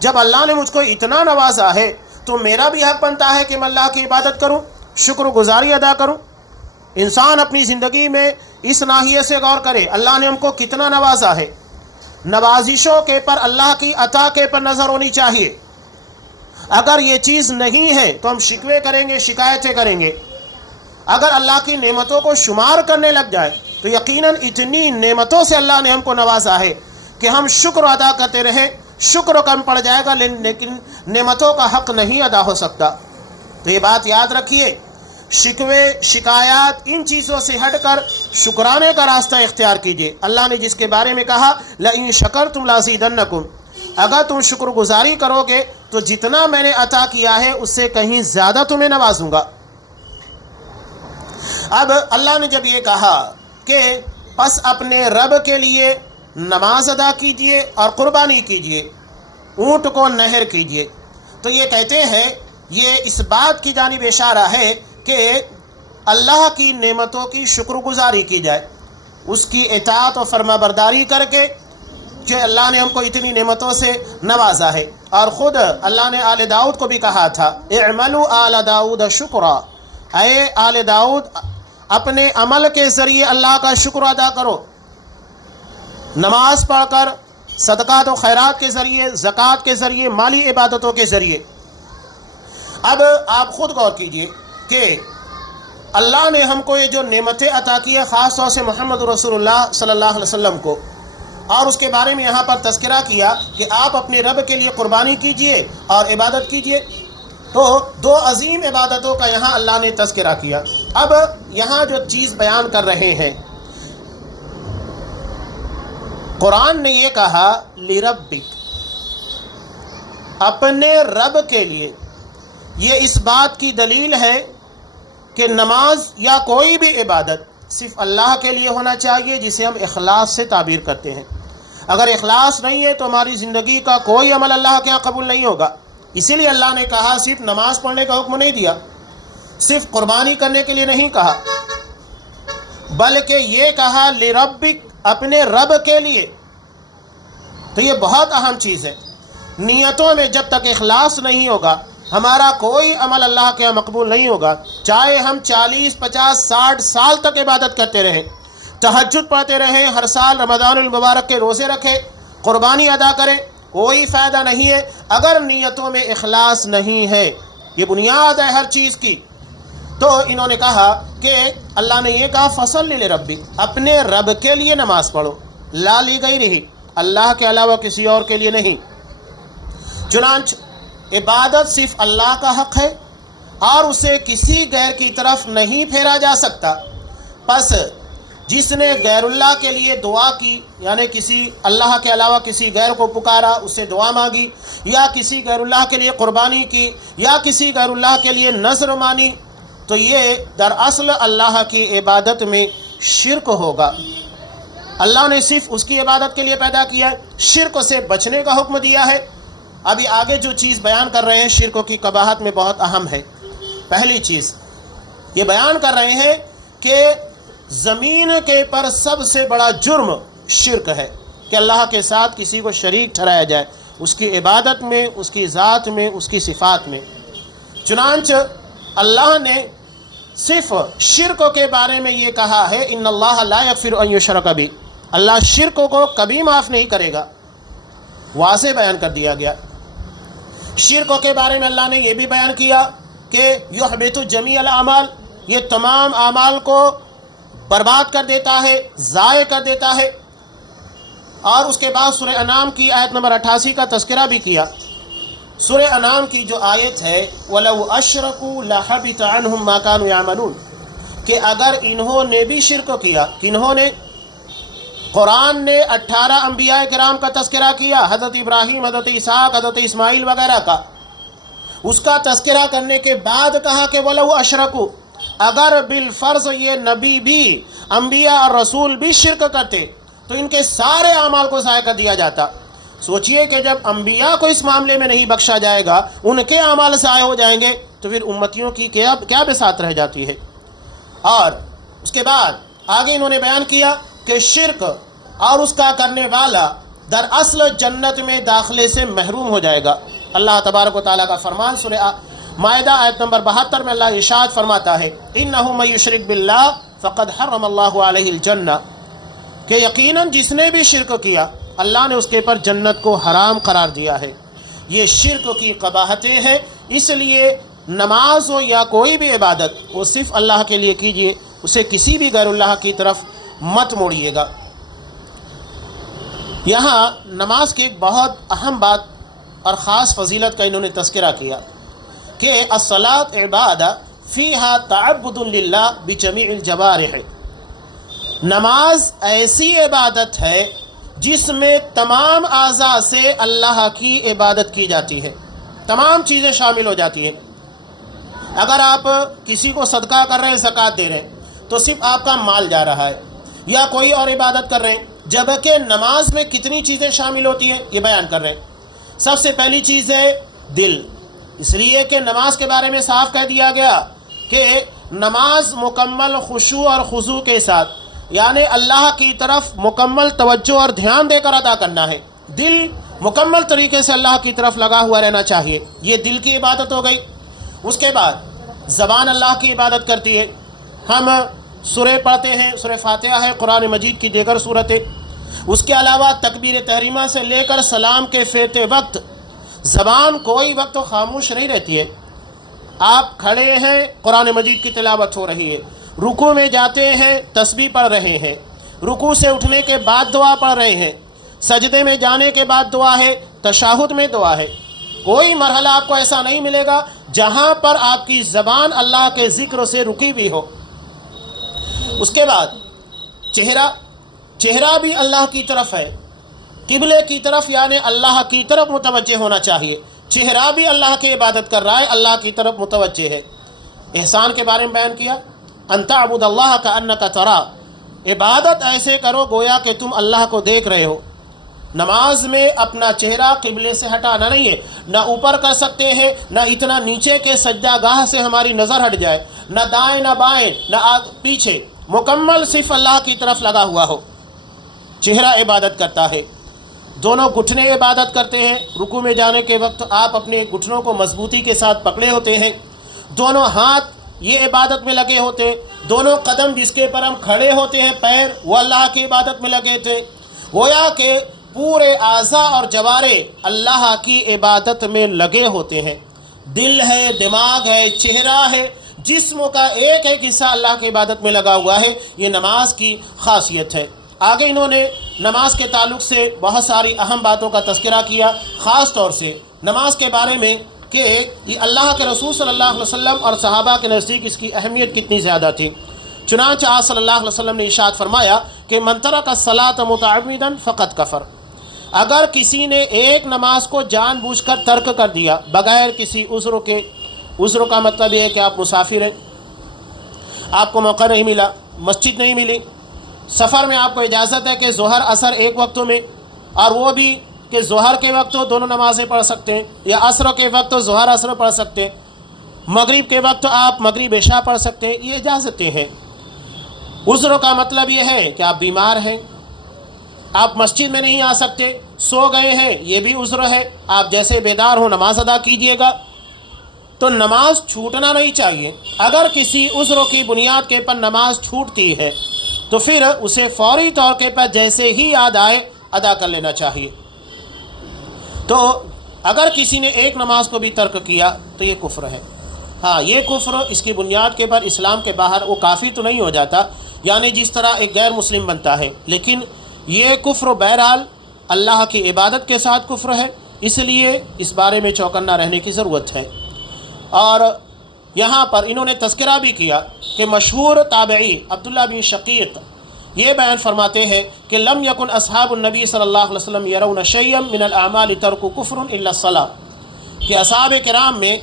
جب اللہ نے مجھ کو اتنا نوازا ہے تو میرا بھی حق بنتا ہے کہ میں اللہ کی عبادت کروں، شکر گزاری ادا کروں۔ انسان اپنی زندگی میں اس ناحیے سے غور کرے، اللہ نے ہم کو کتنا نوازا ہے۔ نوازشوں کے پر اللہ کی عطا کے پر نظر ہونی چاہیے۔ اگر یہ چیز نہیں ہے تو ہم شکوے کریں گے، شکایتیں کریں گے۔ اگر اللہ کی نعمتوں کو شمار کرنے لگ جائے تو یقیناً اتنی نعمتوں سے اللہ نے ہم کو نوازا ہے کہ ہم شکر ادا کرتے رہیں، شکر کم پڑ جائے گا لیکن نعمتوں کا حق نہیں ادا ہو سکتا۔ تو یہ بات یاد رکھیے، شکوے شکایات ان چیزوں سے ہٹ کر شکرانے کا راستہ اختیار کیجیے۔ اللہ نے جس کے بارے میں کہا لئن شکرتم لازیدنکم، اگر تم شکر گزاری کرو گے تو جتنا میں نے عطا کیا ہے اس سے کہیں زیادہ تمہیں نوازوں گا۔ اب اللہ نے جب یہ کہا کہ پس اپنے رب کے لیے نماز ادا کیجیے اور قربانی کیجیے، اونٹ کو نہر کیجیے، تو یہ کہتے ہیں یہ اس بات کی جانب اشارہ ہے کہ اللہ کی نعمتوں کی شکر گزاری کی جائے، اس کی اطاعت و فرما برداری کر کے، جو اللہ نے ہم کو اتنی نعمتوں سے نوازا ہے۔ اور خود اللہ نے آل داؤد کو بھی کہا تھا اعملوا آل داؤد شکرا، اے آل داؤد اپنے عمل کے ذریعے اللہ کا شکر ادا کرو، نماز پڑھ کر، صدقات و خیرات کے ذریعے، زکوٰۃ کے ذریعے، مالی عبادتوں کے ذریعے۔ اب آپ خود غور کیجئے کہ اللہ نے ہم کو یہ جو نعمتیں عطا کی ہے، خاص طور سے محمد رسول اللہ صلی اللہ علیہ وسلم کو، اور اس کے بارے میں یہاں پر تذکرہ کیا کہ آپ اپنے رب کے لیے قربانی کیجئے اور عبادت کیجئے، تو دو عظیم عبادتوں کا یہاں اللہ نے تذکرہ کیا۔ اب یہاں جو چیز بیان کر رہے ہیں، قرآن نے یہ کہا لِرَبِّكَ، اپنے رب کے لیے، یہ اس بات کی دلیل ہے کہ نماز یا کوئی بھی عبادت صرف اللہ کے لیے ہونا چاہیے، جسے ہم اخلاص سے تعبیر کرتے ہیں۔ اگر اخلاص نہیں ہے تو ہماری زندگی کا کوئی عمل اللہ کے یہاں قبول نہیں ہوگا۔ اسی لیے اللہ نے کہا، صرف نماز پڑھنے کا حکم نہیں دیا، صرف قربانی کرنے کے لیے نہیں کہا، بلکہ یہ کہا لِرَبِّكَ، اپنے رب کے لیے۔ تو یہ بہت اہم چیز ہے۔ نیتوں میں جب تک اخلاص نہیں ہوگا، ہمارا کوئی عمل اللہ کے یہاں مقبول نہیں ہوگا، چاہے ہم 40 50 60 سال تک عبادت کرتے رہیں، تہجد پڑھتے رہیں، ہر سال رمضان المبارک کے روزے رکھیں، قربانی ادا کریں، کوئی فائدہ نہیں ہے اگر نیتوں میں اخلاص نہیں ہے۔ یہ بنیاد ہے ہر چیز کی۔ تو انہوں نے کہا کہ اللہ نے یہ کہا فصل لربک، اپنے رب کے لیے نماز پڑھو، لا لی گئی رہی، اللہ کے علاوہ کسی اور کے لیے نہیں۔ چنانچہ عبادت صرف اللہ کا حق ہے اور اسے کسی غیر کی طرف نہیں پھیرا جا سکتا۔ پس جس نے غیر اللہ کے لیے دعا کی، یعنی کسی اللہ کے علاوہ کسی غیر کو پکارا، اس سے دعا مانگی، یا کسی غیر اللہ کے لیے قربانی کی، یا کسی غیر اللہ کے لیے نذر مانی، تو یہ دراصل اللہ کی عبادت میں شرک ہوگا۔ اللہ نے صرف اس کی عبادت کے لیے پیدا کیا ہے، شرک سے بچنے کا حکم دیا ہے۔ ابھی آگے جو چیز بیان کر رہے ہیں شرک کی قباحت میں بہت اہم ہے۔ پہلی چیز یہ بیان کر رہے ہیں کہ زمین کے پر سب سے بڑا جرم شرک ہے، کہ اللہ کے ساتھ کسی کو شریک ٹھہرایا جائے، اس کی عبادت میں، اس کی ذات میں، اس کی صفات میں۔ چنانچہ اللہ نے صرف شرک کے بارے میں یہ کہا ہے ان اللہ لا یغفر ان یشرک بہ، اللہ شرک کو کبھی معاف نہیں کرے گا، واضح بیان کر دیا گیا۔ شرک کے بارے میں اللہ نے یہ بھی بیان کیا کہ یحبط جمیع الاعمال، یہ تمام اعمال کو برباد کر دیتا ہے، ضائع کر دیتا ہے۔ اور اس کے بعد سورہ انعام کی آیت نمبر 88 کا تذکرہ بھی کیا۔ سورہ انعام کی جو آیت ہے وَلَوْ أَشْرَكُوا لَحَبِطَ عَنْهُمْ مَا كَانُوا يَعْمَلُونَ، کہ اگر انہوں نے بھی شرک کیا، کنہوں نے؟ قرآن نے 18 انبیاء کرام کا تذکرہ کیا، حضرت ابراہیم، حضرت اسحاق، حضرت اسماعیل وغیرہ کا۔ اس کا تذکرہ کرنے کے بعد کہا کہ وَلَوْ أَشْرَكُوا، اگر بالفرض یہ نبی بھی، انبیاء اور رسول بھی شرک کرتے تو ان کے سارے اعمال کو ضائع کر دیا جاتا۔ سوچئے کہ جب انبیاء کو اس معاملے میں نہیں بخشا جائے گا، ان کے اعمال ضائع ہو جائیں گے، تو پھر امتیوں کی کیا بساط رہ جاتی ہے۔ اور اس کے بعد آگے انہوں نے بیان کیا کہ شرک اور اس کا کرنے والا دراصل جنت میں داخلے سے محروم ہو جائے گا۔ اللہ تبارک و تعالیٰ کا فرمان سورہ مائدہ آیت نمبر 72 میں اللہ ارشاد فرماتا ہے، اِنَّهُ مَن يُشْرِكْ بِاللَّهِ فَقَدْ حَرَّمَ اللَّهُ عَلَيْهِ الْجَنَّةَ، کہ یقیناً جس نے بھی شرک کیا اللہ نے اس کے پر جنت کو حرام قرار دیا ہے۔ یہ شرک کی قباحتیں ہیں، اس لیے نماز ہو یا کوئی بھی عبادت وہ صرف اللہ کے لیے کیجیے، اسے کسی بھی غیر اللہ کی طرف مت موڑیے گا۔ یہاں نماز کی ایک بہت اہم بات اور خاص فضیلت کا انہوں نے تذکرہ کیا کہ الصلاۃ عبادہ فیہا تعبد للہ بجمیع الجوارح، نماز ایسی عبادت ہے جس میں تمام اعضاء سے اللہ کی عبادت کی جاتی ہے، تمام چیزیں شامل ہو جاتی ہیں۔ اگر آپ کسی کو صدقہ کر رہے ہیں، زکوٰۃ دے رہے ہیں، تو صرف آپ کا مال جا رہا ہے، یا کوئی اور عبادت کر رہے ہیں، جبکہ نماز میں کتنی چیزیں شامل ہوتی ہیں یہ بیان کر رہے ہیں۔ سب سے پہلی چیز ہے دل، اس لیے کہ نماز کے بارے میں صاف کہہ دیا گیا کہ نماز مکمل خشوع اور خضوع کے ساتھ، یعنی اللہ کی طرف مکمل توجہ اور دھیان دے کر ادا کرنا ہے۔ دل مکمل طریقے سے اللہ کی طرف لگا ہوا رہنا چاہیے، یہ دل کی عبادت ہو گئی۔ اس کے بعد زبان اللہ کی عبادت کرتی ہے، ہم سورہ پڑھتے ہیں، سورہ فاتحہ ہے، قرآن مجید کی دیگر صورتیں، اس کے علاوہ تکبیر تحریمہ سے لے کر سلام کے پھیرتے وقت زبان کوئی وقت خاموش نہیں رہتی ہے۔ آپ کھڑے ہیں، قرآن مجید کی تلاوت ہو رہی ہے، رکوع میں جاتے ہیں تسبیح پڑھ رہے ہیں، رکوع سے اٹھنے کے بعد دعا پڑھ رہے ہیں، سجدے میں جانے کے بعد دعا ہے، تشہد میں دعا ہے۔ کوئی مرحلہ آپ کو ایسا نہیں ملے گا جہاں پر آپ کی زبان اللہ کے ذکر سے رکی بھی ہو۔ اس کے بعد چہرہ بھی اللہ کی طرف ہے، قبلے کی طرف، یعنی اللہ کی طرف متوجہ ہونا چاہیے۔ چہرہ بھی اللہ کی عبادت کر رہا ہے، اللہ کی طرف متوجہ ہے۔ احسان کے بارے میں بیان کیا، ان تعبد اللہ کأنک تراہ، عبادت ایسے کرو گویا کہ تم اللہ کو دیکھ رہے ہو۔ نماز میں اپنا چہرہ قبلے سے ہٹانا نہیں ہے، نہ اوپر کر سکتے ہیں، نہ اتنا نیچے کے سجدہ گاہ سے ہماری نظر ہٹ جائے، نہ دائیں نہ بائیں نہ پیچھے، مکمل صرف اللہ کی طرف لگا ہوا ہو۔ چہرہ عبادت کرتا ہے، دونوں گھٹنے عبادت کرتے ہیں، رکوع میں جانے کے وقت آپ اپنے گھٹنوں کو مضبوطی کے ساتھ پکڑے ہوتے ہیں، دونوں ہاتھ یہ عبادت میں لگے ہوتے ہیں، دونوں قدم جس کے پر ہم کھڑے ہوتے ہیں، پیر، وہ اللہ کی عبادت میں لگے تھے۔ گویا کہ پورے اعضاء اور جوارح اللہ کی عبادت میں لگے ہوتے ہیں۔ دل ہے، دماغ ہے، چہرہ ہے، جسم کا ایک ایک حصہ اللہ کی عبادت میں لگا ہوا ہے۔ یہ نماز کی خاصیت ہے۔ آگے انہوں نے نماز کے تعلق سے بہت ساری اہم باتوں کا تذکرہ کیا، خاص طور سے نماز کے بارے میں کہ یہ اللہ کے رسول صلی اللہ علیہ وسلم اور صحابہ کے نزدیک اس کی اہمیت کتنی زیادہ تھی۔ چنانچہ آپ صلی اللہ علیہ وسلم نے ارشاد فرمایا کہ من ترک الصلاۃ متعمدا فقد کفر، اگر کسی نے ایک نماز کو جان بوجھ کر ترک کر دیا بغیر کسی عذر کے، عذر کا مطلب یہ ہے کہ آپ مسافر ہیں، آپ کو موقع نہیں ملا، مسجد نہیں ملی، سفر میں آپ کو اجازت ہے کہ ظہر عصر ایک وقتوں میں، اور وہ بھی کہ ظہر کے وقت دونوں نمازیں پڑھ سکتے ہیں، یا عصر کے وقت ظہر عصر پڑھ سکتے ہیں، مغرب کے وقت آپ مغرب عشاء پڑھ سکتے ہیں، یہ اجازتیں ہیں۔ عذر کا مطلب یہ ہے کہ آپ بیمار ہیں، آپ مسجد میں نہیں آ سکتے، سو گئے ہیں، یہ بھی عذر ہے، آپ جیسے بیدار ہوں نماز ادا کیجئے گا۔ تو نماز چھوٹنا نہیں چاہیے۔ اگر کسی عذر کی بنیاد کے پر نماز چھوٹتی ہے تو پھر اسے فوری طور کے پر جیسے ہی یاد آئے ادا کر لینا چاہیے۔ تو اگر کسی نے ایک نماز کو بھی ترک کیا تو یہ کفر ہے۔ ہاں، یہ کفر اس کی بنیاد کے پر اسلام کے باہر وہ کافی تو نہیں ہو جاتا، یعنی جس طرح ایک غیر مسلم بنتا ہے، لیکن یہ کفر بہرحال اللہ کی عبادت کے ساتھ کفر ہے، اس لیے اس بارے میں چوکنا رہنے کی ضرورت ہے۔ اور یہاں پر انہوں نے تذکرہ بھی کیا کہ مشہور تابعی عبداللہ بن شقیق یہ بیان فرماتے ہیں کہ لم یکن اصحاب النبی صلی اللہ علیہ وسلم یرون شیئا من الاعمال ترک کفر الا الصلاۃ، کہ اصحاب کرام میں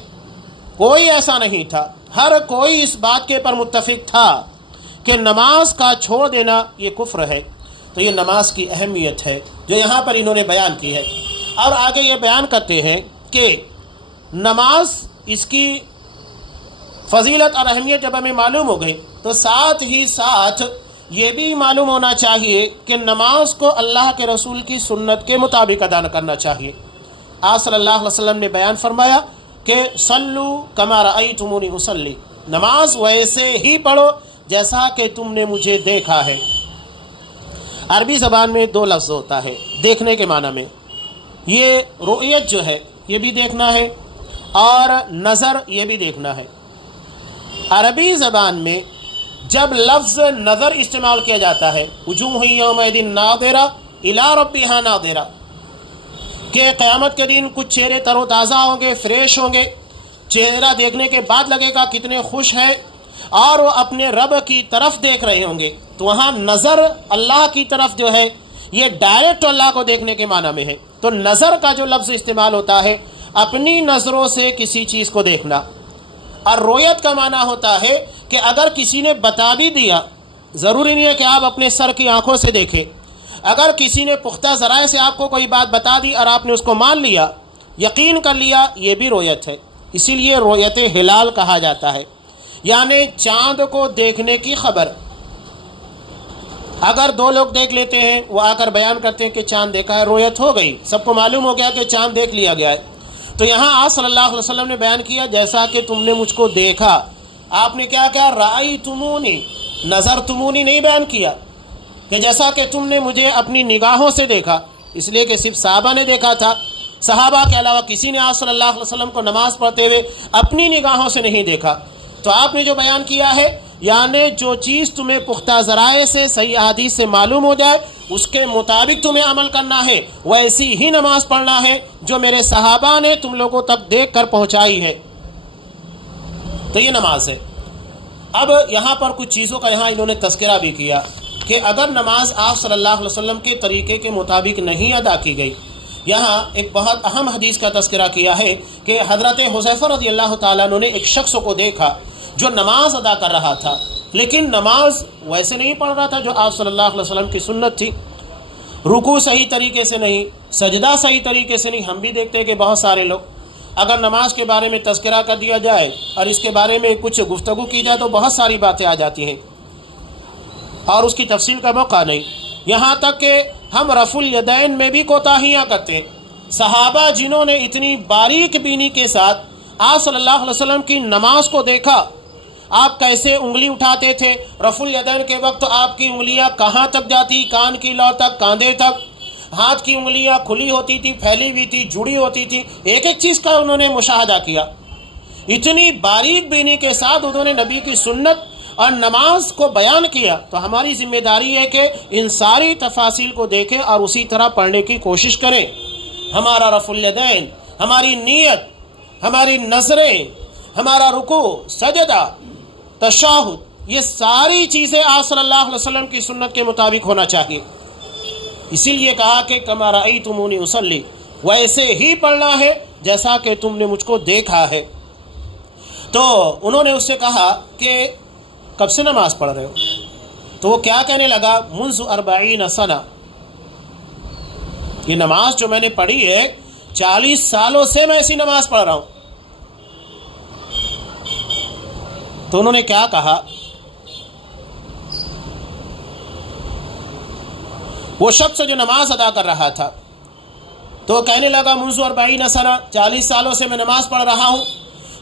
کوئی ایسا نہیں تھا، ہر کوئی اس بات کے پر متفق تھا کہ نماز کا چھوڑ دینا یہ کفر ہے۔ تو یہ نماز کی اہمیت ہے جو یہاں پر انہوں نے بیان کی ہے۔ اور آگے یہ بیان کرتے ہیں کہ نماز اس کی فضیلت اور اہمیت جب ہمیں معلوم ہو گئی تو ساتھ ہی ساتھ یہ بھی معلوم ہونا چاہیے کہ نماز کو اللہ کے رسول کی سنت کے مطابق ادا کرنا چاہیے۔ آپ صلی اللہ علیہ وسلم نے بیان فرمایا کہ صلو کما رأیتمونی اصلی، نماز ویسے ہی پڑھو جیسا کہ تم نے مجھے دیکھا ہے۔ عربی زبان میں دو لفظ ہوتا ہے دیکھنے کے معنی میں، یہ رؤیت جو ہے یہ بھی دیکھنا ہے اور نظر یہ بھی دیکھنا ہے۔ عربی زبان میں جب لفظ نظر استعمال کیا جاتا ہے، وجوہ یومئذ ناظرہ الی ربہا ناظرہ، کہ قیامت کے دن کچھ چہرے تر و تازہ ہوں گے، فریش ہوں گے، چہرہ دیکھنے کے بعد لگے گا کتنے خوش ہیں اور وہ اپنے رب کی طرف دیکھ رہے ہوں گے۔ تو وہاں نظر اللہ کی طرف جو ہے یہ ڈائریکٹ اللہ کو دیکھنے کے معنی میں ہے۔ تو نظر کا جو لفظ استعمال ہوتا ہے اپنی نظروں سے کسی چیز کو دیکھنا، اور رویت کا معنی ہوتا ہے کہ اگر کسی نے بتا بھی دیا، ضروری نہیں ہے کہ آپ اپنے سر کی آنکھوں سے دیکھیں، اگر کسی نے پختہ ذرائع سے آپ کو کوئی بات بتا دی اور آپ نے اس کو مان لیا، یقین کر لیا، یہ بھی رویت ہے۔ اسی لیے رویت ہلال کہا جاتا ہے، یعنی چاند کو دیکھنے کی خبر۔ اگر دو لوگ دیکھ لیتے ہیں، وہ آ کر بیان کرتے ہیں کہ چاند دیکھا ہے، رویت ہو گئی، سب کو معلوم ہو گیا کہ چاند دیکھ لیا گیا ہے۔ تو یہاں آپ صلی اللہ علیہ وسلم نے بیان کیا جیسا کہ تم نے مجھ کو دیکھا۔ آپ نے کیا کہا؟ رأیتمونی، نظر تمونی نہیں بیان کیا کہ جیسا کہ تم نے مجھے اپنی نگاہوں سے دیکھا، اس لیے کہ صرف صحابہ نے دیکھا تھا، صحابہ کے علاوہ کسی نے آپ صلی اللہ علیہ وسلم کو نماز پڑھتے ہوئے اپنی نگاہوں سے نہیں دیکھا۔ تو آپ نے جو بیان کیا ہے، یعنی جو چیز تمہیں پختہ ذرائع سے صحیح حدیث سے معلوم ہو جائے اس کے مطابق تمہیں عمل کرنا ہے، ویسی ہی نماز پڑھنا ہے جو میرے صحابہ نے تم لوگوں تک دیکھ کر پہنچائی ہے۔ تو یہ نماز ہے۔ اب یہاں پر کچھ چیزوں کا یہاں انہوں نے تذکرہ بھی کیا کہ اگر نماز آپ صلی اللہ علیہ وسلم کے طریقے کے مطابق نہیں ادا کی گئی، یہاں ایک بہت اہم حدیث کا تذکرہ کیا ہے کہ حضرت حذیفہ رضی اللہ تعالیٰ عنہ نے ایک شخص کو دیکھا جو نماز ادا کر رہا تھا، لیکن نماز ویسے نہیں پڑھ رہا تھا جو آپ صلی اللہ علیہ وسلم کی سنت تھی، رکوع صحیح طریقے سے نہیں، سجدہ صحیح طریقے سے نہیں۔ ہم بھی دیکھتے ہیں کہ بہت سارے لوگ اگر نماز کے بارے میں تذکرہ کر دیا جائے اور اس کے بارے میں کچھ گفتگو کی جائے تو بہت ساری باتیں آ جاتی ہیں اور اس کی تفصیل کا موقع نہیں، یہاں تک کہ ہم رفع الیدین میں بھی کوتاہیاں کرتے ہیں۔ صحابہ جنہوں نے اتنی باریک بینی کے ساتھ آپ صلی اللہ علیہ وسلم کی نماز کو دیکھا، آپ کیسے انگلی اٹھاتے تھے، رفع الیدین کے وقت آپ کی انگلیاں کہاں تک جاتی، کان کی لو تک، کاندھے تک، ہاتھ کی انگلیاں کھلی ہوتی تھی، پھیلی ہوئی تھی، جڑی ہوتی تھی، ایک ایک چیز کا انہوں نے مشاہدہ کیا۔ اتنی باریک بینی کے ساتھ انہوں نے نبی کی سنت اور نماز کو بیان کیا، تو ہماری ذمہ داری ہے کہ ان ساری تفاصیل کو دیکھیں اور اسی طرح پڑھنے کی کوشش کریں۔ ہمارا رفع الیدین، ہماری نیت، ہماری نظریں، ہمارا رکوع، سجدہ، تشہد، یہ ساری چیزیں آپ صلی اللہ علیہ وسلم کی سنت کے مطابق ہونا چاہیے۔ اسی لیے کہا کہ کما رأیتمونی اصلی، ویسے ہی پڑھنا ہے جیسا کہ تم نے مجھ کو دیکھا ہے۔ تو انہوں نے اس سے کہا کہ کب سے نماز پڑھ رہے ہو؟ تو وہ کیا کہنے لگا؟ منذ 40 سنہ، یہ نماز جو میں نے پڑھی ہے 40 سالوں سے میں ایسی نماز پڑھ رہا ہوں۔ تو انہوں نے کیا کہا؟ وہ شخص جو نماز ادا کر رہا تھا تو کہنے لگا منذ 40 سنہ، 40 سالوں سے میں نماز پڑھ رہا ہوں۔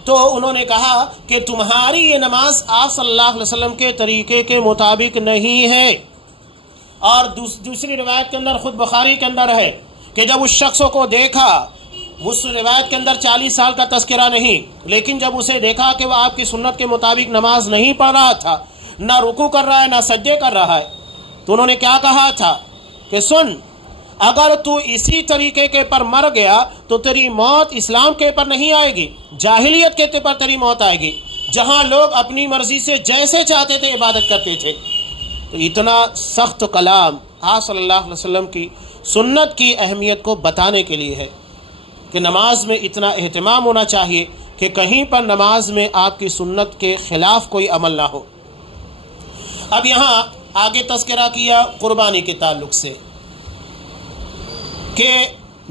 تو انہوں نے کہا کہ تمہاری یہ نماز آپ صلی اللہ علیہ وسلم کے طریقے کے مطابق نہیں ہے۔ اور دوسری روایت کے اندر خود بخاری کے اندر ہے کہ جب اس شخص کو دیکھا، اس روایت کے اندر 40 سال کا تذکرہ نہیں، لیکن جب اسے دیکھا کہ وہ آپ کی سنت کے مطابق نماز نہیں پڑھ رہا تھا، نہ رکوع کر رہا ہے نہ سجدے کر رہا ہے، تو انہوں نے کیا کہا تھا کہ سن، اگر تو اسی طریقے کے پر مر گیا تو تیری موت اسلام کے پر نہیں آئے گی، جاہلیت کے پر تیری موت آئے گی، جہاں لوگ اپنی مرضی سے جیسے چاہتے تھے عبادت کرتے تھے۔ تو اتنا سخت کلام آپ صلی اللہ علیہ وسلم کی سنت کی اہمیت کو بتانے کے لیے ہے کہ نماز میں اتنا اہتمام ہونا چاہیے کہ کہیں پر نماز میں آپ کی سنت کے خلاف کوئی عمل نہ ہو۔ اب یہاں آگے تذکرہ کیا قربانی کے تعلق سے کہ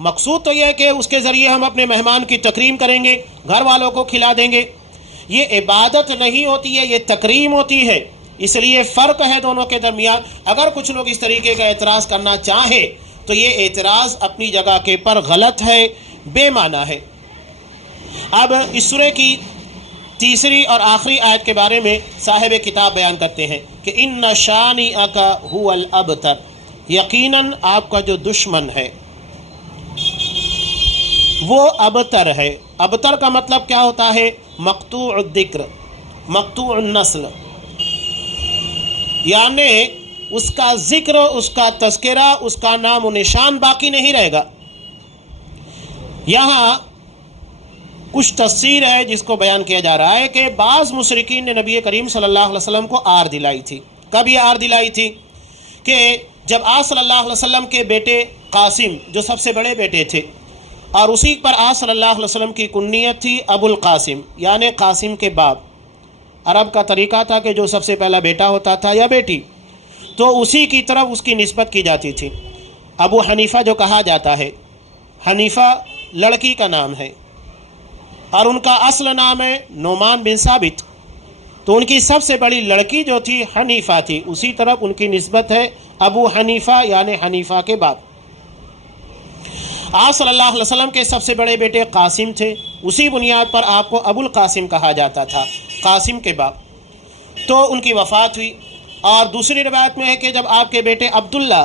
مقصود تو یہ ہے کہ اس کے ذریعے ہم اپنے مہمان کی تکریم کریں گے، گھر والوں کو کھلا دیں گے. یہ عبادت نہیں ہوتی ہے، یہ تکریم ہوتی ہے. اس لیے فرق ہے دونوں کے درمیان. اگر کچھ لوگ اس طریقے کا اعتراض کرنا چاہیں تو یہ اعتراض اپنی جگہ کے پر غلط ہے، بے معنی ہے. اب اس سورہ کی تیسری اور آخری آیت کے بارے میں صاحب کتاب بیان کرتے ہیں کہ ان شانئک ھو الابتر، یقیناً آپ کا جو دشمن ہے وہ ابتر ہے. ابتر کا مطلب کیا ہوتا ہے؟ مقطوع الذکر، مقطوع النسل، یعنی اس کا ذکر، اس کا تذکرہ، اس کا نام و نشان باقی نہیں رہے گا. یہاں کچھ تفسیر ہے جس کو بیان کیا جا رہا ہے کہ بعض مشرکین نے نبی کریم صلی اللہ علیہ وسلم کو آر دلائی تھی. کب یہ آر دلائی تھی؟ کہ جب آپ صلی اللہ علیہ وسلم کے بیٹے قاسم جو سب سے بڑے بیٹے تھے، اور اسی پر آپ صلی اللہ علیہ وسلم کی کنیت تھی ابو القاسم، یعنی قاسم کے باپ. عرب کا طریقہ تھا کہ جو سب سے پہلا بیٹا ہوتا تھا یا بیٹی تو اسی کی طرف اس کی نسبت کی جاتی تھی. ابو حنیفہ جو کہا جاتا ہے، حنیفہ لڑکی کا نام ہے اور ان کا اصل نام ہے نعمان بن ثابت، تو ان کی سب سے بڑی لڑکی جو تھی حنیفہ تھی، اسی طرف ان کی نسبت ہے ابو حنیفہ یعنی حنیفہ کے باپ. آپ صلی اللہ علیہ وسلم کے سب سے بڑے بیٹے قاسم تھے، اسی بنیاد پر آپ کو ابو القاسم کہا جاتا تھا، قاسم کے باپ. تو ان کی وفات ہوئی. اور دوسری روایت میں ہے کہ جب آپ کے بیٹے عبداللہ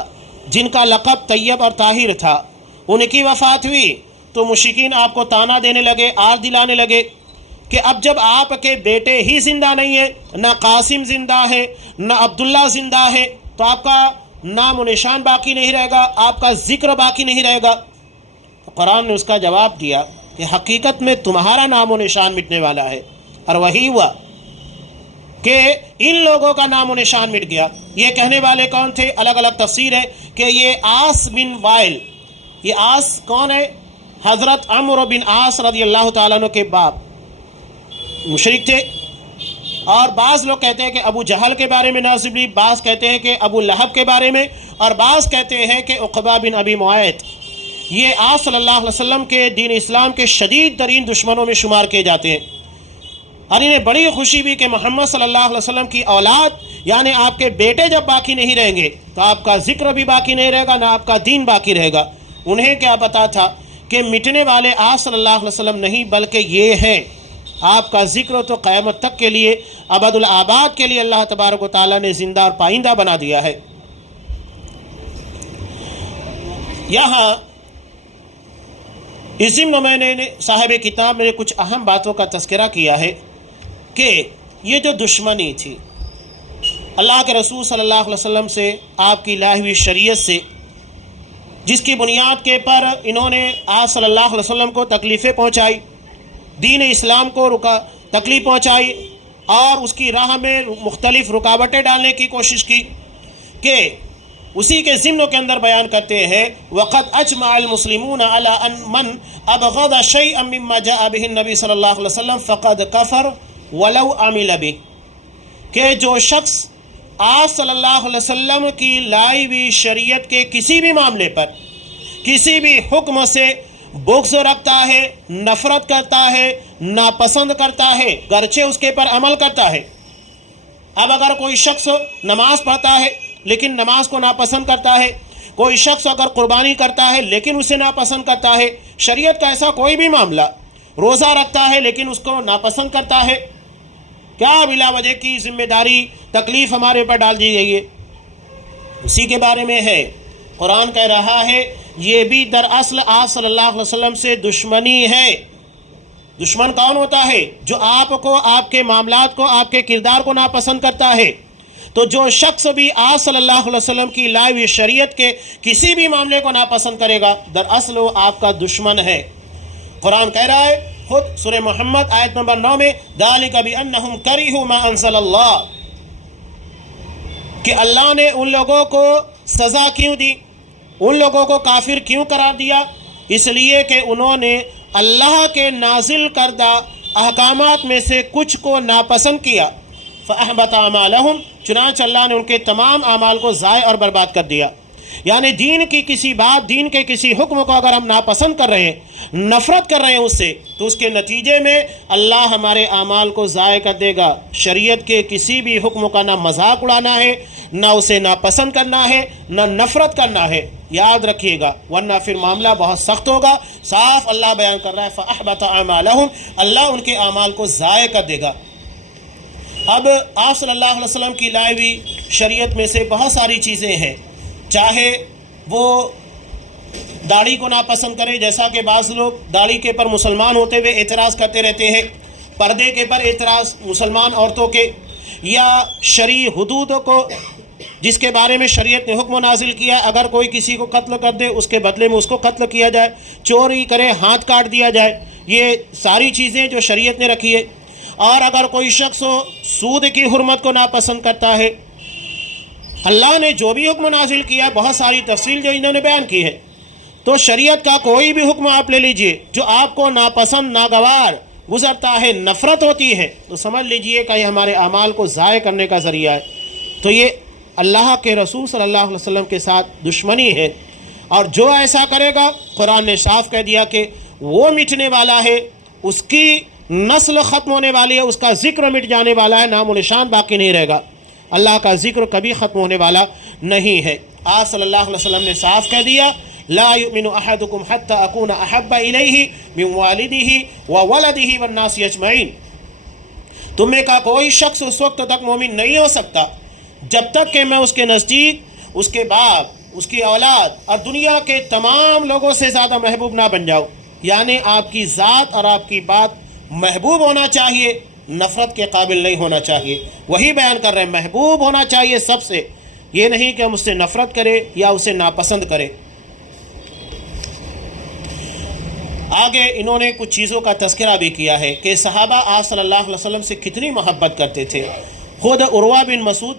جن کا لقب طیب اور طاہر تھا ان کی وفات ہوئی تو مشرکین آپ کو تانا دینے لگے، آر دلانے لگے کہ اب جب آپ کے بیٹے ہی زندہ نہیں ہیں، نہ قاسم زندہ ہے نہ عبداللہ زندہ ہے، تو آپ کا نام و نشان باقی نہیں رہے گا، آپ کا ذکر باقی نہیں رہے گا. تو قرآن نے اس کا جواب دیا کہ حقیقت میں تمہارا نام و نشان مٹنے والا ہے. اور وہی ہوا کہ ان لوگوں کا نام و نشان مٹ گیا. یہ کہنے والے کون تھے؟ الگ الگ تفسیر ہے کہ یہ عاص بن وائل. یہ عاص کون ہے؟ حضرت عمرو بن عاص رضی اللہ تعالیٰ عنہ کے باپ، مشرک تھے. اور بعض لوگ کہتے ہیں کہ ابو جہل کے بارے میں نازلی، بعض کہتے ہیں کہ ابو لہب کے بارے میں، اور بعض کہتے ہیں کہ عقبہ بن ابی معیط. یہ آپ صلی اللہ علیہ وسلم کے دین اسلام کے شدید ترین دشمنوں میں شمار کیے جاتے ہیں. اور انہیں بڑی خوشی بھی کہ محمد صلی اللہ علیہ وسلم کی اولاد یعنی آپ کے بیٹے جب باقی نہیں رہیں گے تو آپ کا ذکر بھی باقی نہیں رہے گا، نہ آپ کا دین باقی رہے گا. انہیں کیا پتا تھا کہ مٹنے والے آپ صلی اللہ علیہ وسلم نہیں بلکہ یہ ہیں. آپ کا ذکر تو قیامت تک کے لیے، ابد الآباد کے لیے اللہ تبارک و تعالیٰ نے زندہ اور پائندہ بنا دیا ہے. یہاں اس ضمن میں نے صاحب کتاب میں کچھ اہم باتوں کا تذکرہ کیا ہے کہ یہ جو دشمنی تھی اللہ کے رسول صلی اللہ علیہ وسلم سے، آپ کی لائی ہوئی شریعت سے، جس کی بنیاد کے پر انہوں نے آپ صلی اللہ علیہ وسلم کو تکلیفیں پہنچائی، دین اسلام کو تکلیف پہنچائی اور اس کی راہ میں مختلف رکاوٹیں ڈالنے کی کوشش کی، کہ اسی کے ضمن کے اندر بیان کرتے ہیں وَقَدْ أَجْمَعَ الْمُسْلِمُونَ عَلَىٰ أَنْ مَنْ أَبْغَضَ شَيْئًا مِمَّا جَاءَ بِهِ النَّبِي صلی اللہ علیہ وسلم فَقَدْ كَفَرَ وَلَوْ عَمِلَ بِهِ، کہ جو شخص آپ صلی اللہ علیہ وسلم کی لائی ہوئی شریعت کے کسی بھی معاملے پر، کسی بھی حکم سے بغض رکھتا ہے، نفرت کرتا ہے، ناپسند کرتا ہے، گرچہ اس کے پر عمل کرتا ہے. اب اگر کوئی شخص نماز پڑھتا ہے لیکن نماز کو ناپسند کرتا ہے، کوئی شخص اگر قربانی کرتا ہے لیکن اسے ناپسند کرتا ہے، شریعت کا ایسا کوئی بھی معاملہ، روزہ رکھتا ہے لیکن اس کو ناپسند کرتا ہے، کیا بلا وجہ کی ذمہ داری تکلیف ہمارے پر ڈال دی گئی ہے؟ اسی کے بارے میں ہے. قرآن کہہ رہا ہے یہ بھی دراصل آپ صلی اللہ علیہ وسلم سے دشمنی ہے. دشمن کون ہوتا ہے؟ جو آپ کو، آپ کے معاملات کو، آپ کے کردار کو ناپسند کرتا ہے. تو جو شخص بھی آپ صلی اللہ علیہ وسلم کی لائی ہوئی شریعت کے کسی بھی معاملے کو ناپسند کرے گا دراصل وہ آپ کا دشمن ہے. قرآن کہہ رہا ہے خود سورہ محمد آیت نمبر 9 میں ذَلِكَ بِأَنَّهُمْ كَرِهُوا مَا أَنزَلَ اللَّهُ، کہ اللہ نے ان لوگوں کو سزا کیوں دی، ان لوگوں کو کافر کیوں قرار دیا؟ اس لیے کہ انہوں نے اللہ کے نازل کردہ احکامات میں سے کچھ کو ناپسند کیا. فَأَحْبَطَ أَعْمَالَهُمْ، چنانچہ اللہ نے ان کے تمام اعمال کو ضائع اور برباد کر دیا. یعنی دین کی کسی بات، دین کے کسی حکم کو اگر ہم ناپسند کر رہے ہیں، نفرت کر رہے ہیں اس سے، تو اس کے نتیجے میں اللہ ہمارے اعمال کو ضائع کر دے گا۔ شریعت کے کسی بھی حکم کا نہ مذاق اڑانا ہے، نہ اسے ناپسند کرنا ہے، نہ نفرت کرنا ہے، یاد رکھیے گا، ورنہ پھر معاملہ بہت سخت ہوگا۔ صاف اللہ بیان کر رہا ہے فَأَحْبَطَ أَعْمَالَهُمْ، اللہ ان کے اعمال کو ضائع کر دے گا۔ اب آپ صلی اللہ علیہ وسلم کی لائی ہوئی شریعت میں سے بہت ساری چیزیں ہیں، چاہے وہ داڑھی کو ناپسند کرے، جیسا کہ بعض لوگ داڑھی کے پر مسلمان ہوتے ہوئے اعتراض کرتے رہتے ہیں، پردے کے پر اعتراض مسلمان عورتوں کے، یا شرعی حدود کو جس کے بارے میں شریعت نے حکم نازل کیا، اگر کوئی کسی کو قتل کر دے اس کے بدلے میں اس کو قتل کیا جائے، چوری کرے ہاتھ کاٹ دیا جائے، یہ ساری چیزیں جو شریعت نے رکھی ہے۔ اور اگر کوئی شخص سود کی حرمت کو ناپسند کرتا ہے، اللہ نے جو بھی حکم نازل کیا بہت ساری تفصیل جو انہوں نے بیان کی ہے، تو شریعت کا کوئی بھی حکم آپ لے لیجئے جو آپ کو ناپسند، ناگوار گزرتا ہے، نفرت ہوتی ہے، تو سمجھ لیجئے کہ یہ ہمارے اعمال کو ضائع کرنے کا ذریعہ ہے۔ تو یہ اللہ کے رسول صلی اللہ علیہ وسلم کے ساتھ دشمنی ہے، اور جو ایسا کرے گا قرآن نے صاف کہہ دیا کہ وہ مٹنے والا ہے، اس کی نسل ختم ہونے والی ہے، اس کا ذکر مٹ جانے والا ہے، نام و نشان باقی نہیں رہے گا۔ اللہ کا ذکر کبھی ختم ہونے والا نہیں ہے۔ آپ صلی اللہ علیہ وسلم نے صاف کہہ دیا لا یؤمن احدکم حتی اکون احب الیہ من والدہ وولدہ والناس اجمعین، تم میں کا کوئی شخص اس وقت تک مومن نہیں ہو سکتا جب تک کہ میں اس کے نزدیک، اس کے باپ، اس کی اولاد اور دنیا کے تمام لوگوں سے زیادہ محبوب نہ بن جاؤ۔ یعنی آپ کی ذات اور آپ کی بات محبوب ہونا چاہیے، نفرت کے قابل نہیں ہونا چاہیے۔ وہی بیان کر رہے ہیں، محبوب ہونا چاہیے سب سے، یہ نہیں کہ ہم اس سے نفرت کرے یا اسے ناپسند کرے۔ آگے انہوں نے کچھ چیزوں کا تذکرہ بھی کیا ہے کہ صحابہ آپ صلی اللہ علیہ وسلم سے کتنی محبت کرتے تھے۔ خود عروہ بن مسعود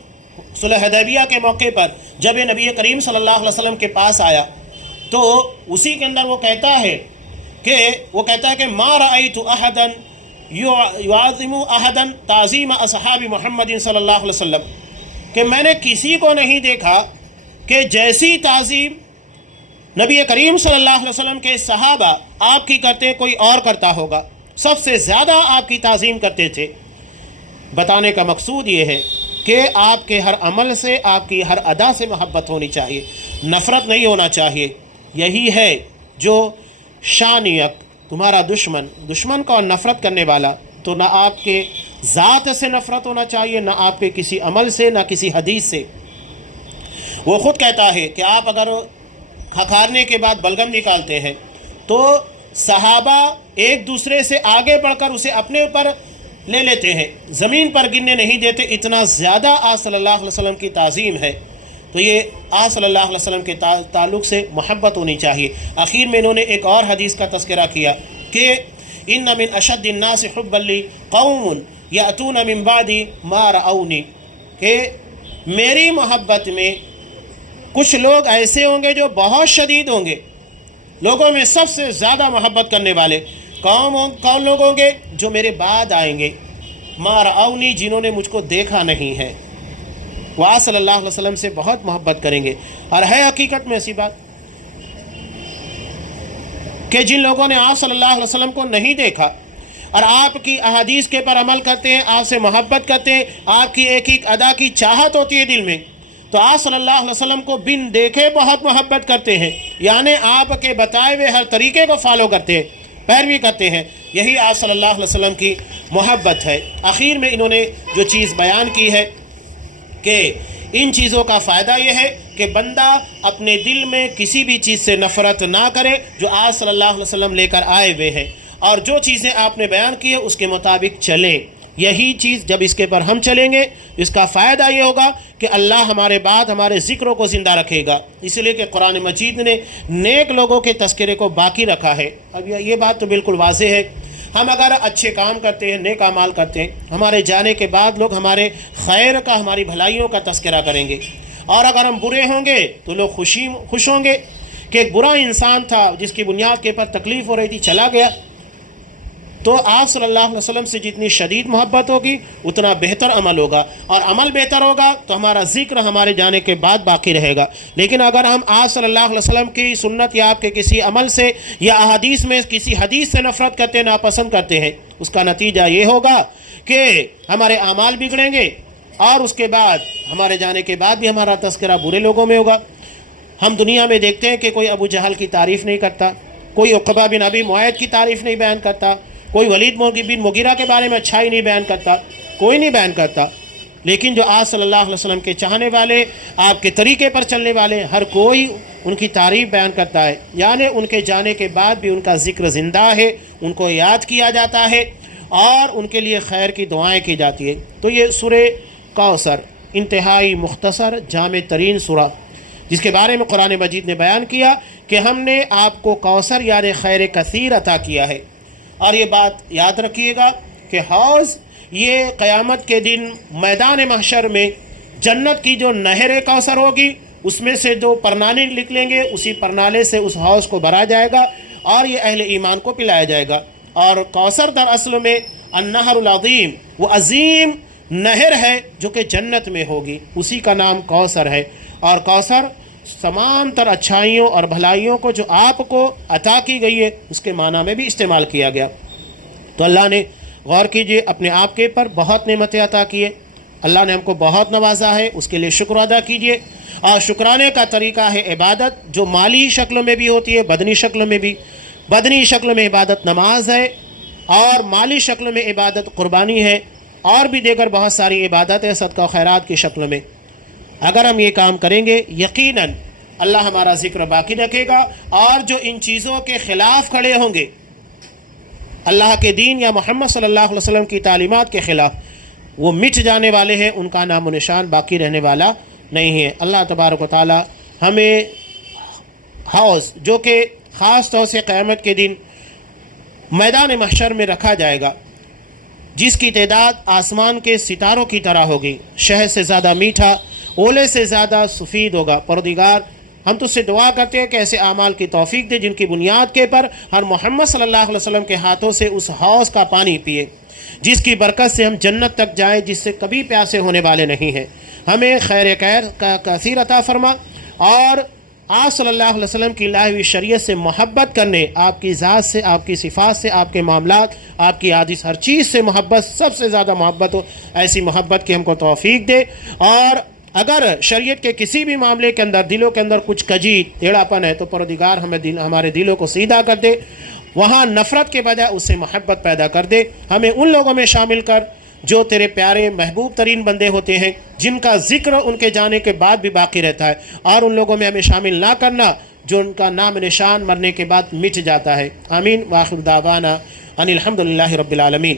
صلح حدیبیہ کے موقع پر جب یہ نبی کریم صلی اللہ علیہ وسلم کے پاس آیا تو اسی کے اندر وہ کہتا ہے کہ ما رأیت احدا یعظم احدا تعظیم اصحاب محمد صلی اللہ علیہ وسلم، کہ میں نے کسی کو نہیں دیکھا کہ جیسی تعظیم نبی کریم صلی اللہ علیہ وسلم کے صحابہ آپ کی کرتے کوئی اور کرتا ہوگا، سب سے زیادہ آپ کی تعظیم کرتے تھے۔ بتانے کا مقصود یہ ہے کہ آپ کے ہر عمل سے، آپ کی ہر ادا سے محبت ہونی چاہیے، نفرت نہیں ہونا چاہیے۔ یہی ہے جو شانیک تمہارا دشمن کا نفرت کرنے والا، تو نہ آپ کے ذات سے نفرت ہونا چاہیے، نہ آپ کے کسی عمل سے، نہ کسی حدیث سے۔ وہ خود کہتا ہے کہ آپ اگر کھکارنے کے بعد بلغم نکالتے ہیں تو صحابہ ایک دوسرے سے آگے بڑھ کر اسے اپنے اوپر لے لیتے ہیں، زمین پر گرنے نہیں دیتے، اتنا زیادہ آپ صلی اللہ علیہ وسلم کی تعظیم ہے۔ تو یہ آپ صلی اللہ علیہ وسلم کے تعلق سے محبت ہونی چاہیے۔ آخر میں انہوں نے ایک اور حدیث کا تذکرہ کیا کہ ان من اشد الناس حبا لی قوم یاتون من بعد ما رأونی، کہ میری محبت میں کچھ لوگ ایسے ہوں گے جو بہت شدید ہوں گے، لوگوں میں سب سے زیادہ محبت کرنے والے کون لوگ ہوں گے؟ جو میرے بعد آئیں گے، ما رأونی، جنہوں نے مجھ کو دیکھا نہیں ہے، وہ آپ صلی اللہ علیہ وسلم سے بہت محبت کریں گے۔ اور ہے حقیقت میں ایسی بات کہ جن لوگوں نے آپ صلی اللہ علیہ وسلم کو نہیں دیکھا اور آپ کی احادیث کے پر عمل کرتے ہیں، آپ سے محبت کرتے ہیں، آپ کی ایک ایک ادا کی چاہت ہوتی ہے دل میں، تو آپ صلی اللہ علیہ وسلم کو بن دیکھے بہت محبت کرتے ہیں، یعنی آپ کے بتائے ہوئے ہر طریقے کو فالو کرتے ہیں، پیروی کرتے ہیں۔ یہی آپ صلی اللہ علیہ وسلم کی محبت ہے۔ آخر میں انہوں نے جو چیز بیان کی ہے کہ ان چیزوں کا فائدہ یہ ہے کہ بندہ اپنے دل میں کسی بھی چیز سے نفرت نہ کرے جو آپ صلی اللہ علیہ وسلم لے کر آئے ہوئے ہیں، اور جو چیزیں آپ نے بیان کی ہے اس کے مطابق چلیں۔ یہی چیز جب اس کے پر ہم چلیں گے، اس کا فائدہ یہ ہوگا کہ اللہ ہمارے بعد ہمارے ذکروں کو زندہ رکھے گا، اس لیے کہ قرآن مجید نے نیک لوگوں کے تذکرے کو باقی رکھا ہے۔ اب یہ بات تو بالکل واضح ہے، ہم اگر اچھے کام کرتے ہیں، نیک اعمال کرتے ہیں، ہمارے جانے کے بعد لوگ ہمارے خیر کا، ہماری بھلائیوں کا تذکرہ کریں گے، اور اگر ہم برے ہوں گے تو لوگ خوش ہوں گے کہ ایک برا انسان تھا جس کی بنیاد کے پر تکلیف ہو رہی تھی، چلا گیا، تو آپ صلی اللہ علیہ وسلم سے جتنی شدید محبت ہوگی اتنا بہتر عمل ہوگا، اور عمل بہتر ہوگا تو ہمارا ذکر ہمارے جانے کے بعد باقی رہے گا۔ لیکن اگر ہم آپ صلی اللہ علیہ وسلم کی سنت یا آپ کے کسی عمل سے یا احادیث میں کسی حدیث سے نفرت کرتے ہیں، ناپسند کرتے ہیں، اس کا نتیجہ یہ ہوگا کہ ہمارے اعمال بگڑیں گے، اور اس کے بعد ہمارے جانے کے بعد بھی ہمارا تذکرہ برے لوگوں میں ہوگا۔ ہم دنیا میں دیکھتے ہیں کہ کوئی ابو جہل کی تعریف نہیں کرتا، کوئی عقبہ بن ابی معیط کی تعریف نہیں بیان کرتا، کوئی ولید بن مغیرہ کے بارے میں اچھائی نہیں بیان کرتا، کوئی نہیں بیان کرتا۔ لیکن جو آپ صلی اللہ علیہ وسلم کے چاہنے والے، آپ کے طریقے پر چلنے والے، ہر کوئی ان کی تعریف بیان کرتا ہے، یعنی ان کے جانے کے بعد بھی ان کا ذکر زندہ ہے، ان کو یاد کیا جاتا ہے اور ان کے لیے خیر کی دعائیں کی جاتی ہے۔ تو یہ سورہ کوثر انتہائی مختصر جامع ترین سورہ، جس کے بارے میں قرآن مجید نے بیان کیا کہ ہم نے آپ کو کوثر یعنی خیر کثیر عطا کیا ہے۔ اور یہ بات یاد رکھیے گا کہ حوض یہ قیامت کے دن میدان محشر میں جنت کی جو نہر کوثر ہوگی اس میں سے دو پرنالے نکلیں گے، اسی پرنالے سے اس حوض کو بھرا جائے گا اور یہ اہل ایمان کو پلایا جائے گا۔ اور کوثر در اصل میں النہر العظیم، وہ عظیم نہر ہے جو کہ جنت میں ہوگی، اسی کا نام کوثر ہے۔ اور کوثر تمام تر اچھائیوں اور بھلائیوں کو جو آپ کو عطا کی گئی ہے اس کے معنی میں بھی استعمال کیا گیا۔ تو اللہ نے غور کیجئے، اپنے آپ کے پر بہت نعمتیں عطا کیے، اللہ نے ہم کو بہت نوازا ہے، اس کے لیے شکر ادا کیجئے۔ اور شکرانے کا طریقہ ہے عبادت، جو مالی شکل میں بھی ہوتی ہے، بدنی شکل میں بھی۔ بدنی شکل میں عبادت نماز ہے، اور مالی شکل میں عبادت قربانی ہے، اور بھی دیگر بہت ساری عبادت ہے صدقہ و خیرات کی شکل میں۔ اگر ہم یہ کام کریں گے یقیناً اللہ ہمارا ذکر باقی رکھے گا، اور جو ان چیزوں کے خلاف کھڑے ہوں گے، اللہ کے دین یا محمد صلی اللہ علیہ وسلم کی تعلیمات کے خلاف، وہ مٹ جانے والے ہیں، ان کا نام و نشان باقی رہنے والا نہیں ہے۔ اللہ تبارک و تعالی ہمیں حوض، جو کہ خاص طور سے قیامت کے دن میدان محشر میں رکھا جائے گا، جس کی تعداد آسمان کے ستاروں کی طرح ہوگی، شہد سے زیادہ میٹھا، اولے سے زیادہ سفید ہوگا۔ پروردگار، ہم تو اس سے دعا کرتے ہیں کہ ایسے اعمال کی توفیق دے جن کی بنیاد کے پر ہر محمد صلی اللہ علیہ وسلم کے ہاتھوں سے اس حوض کا پانی پیے، جس کی برکت سے ہم جنت تک جائیں، جس سے کبھی پیاسے ہونے والے نہیں ہیں۔ ہمیں خیر کا کثیر عطا فرما، اور آپ صلی اللہ علیہ وسلم کی لائی ہوئی شریعت سے محبت کرنے، آپ کی ذات سے، آپ کی صفات سے، آپ کے معاملات، آپ کی حدیث، ہر چیز سے محبت، سب سے زیادہ محبت ہو، ایسی محبت کی ہم کو توفیق دے۔ اور اگر شریعت کے کسی بھی معاملے کے اندر دلوں کے اندر کچھ کجی ٹیڑھا پن ہے تو پروردگار ہمارے دلوں کو سیدھا کر دے، وہاں نفرت کے بجائے اس سے محبت پیدا کر دے۔ ہمیں ان لوگوں میں شامل کر جو تیرے پیارے محبوب ترین بندے ہوتے ہیں، جن کا ذکر ان کے جانے کے بعد بھی باقی رہتا ہے، اور ان لوگوں میں ہمیں شامل نہ کرنا جو ان کا نام نشان مرنے کے بعد مٹ جاتا ہے۔ آمین۔ وآخر دعوانا ان الحمدللہ رب العالمین۔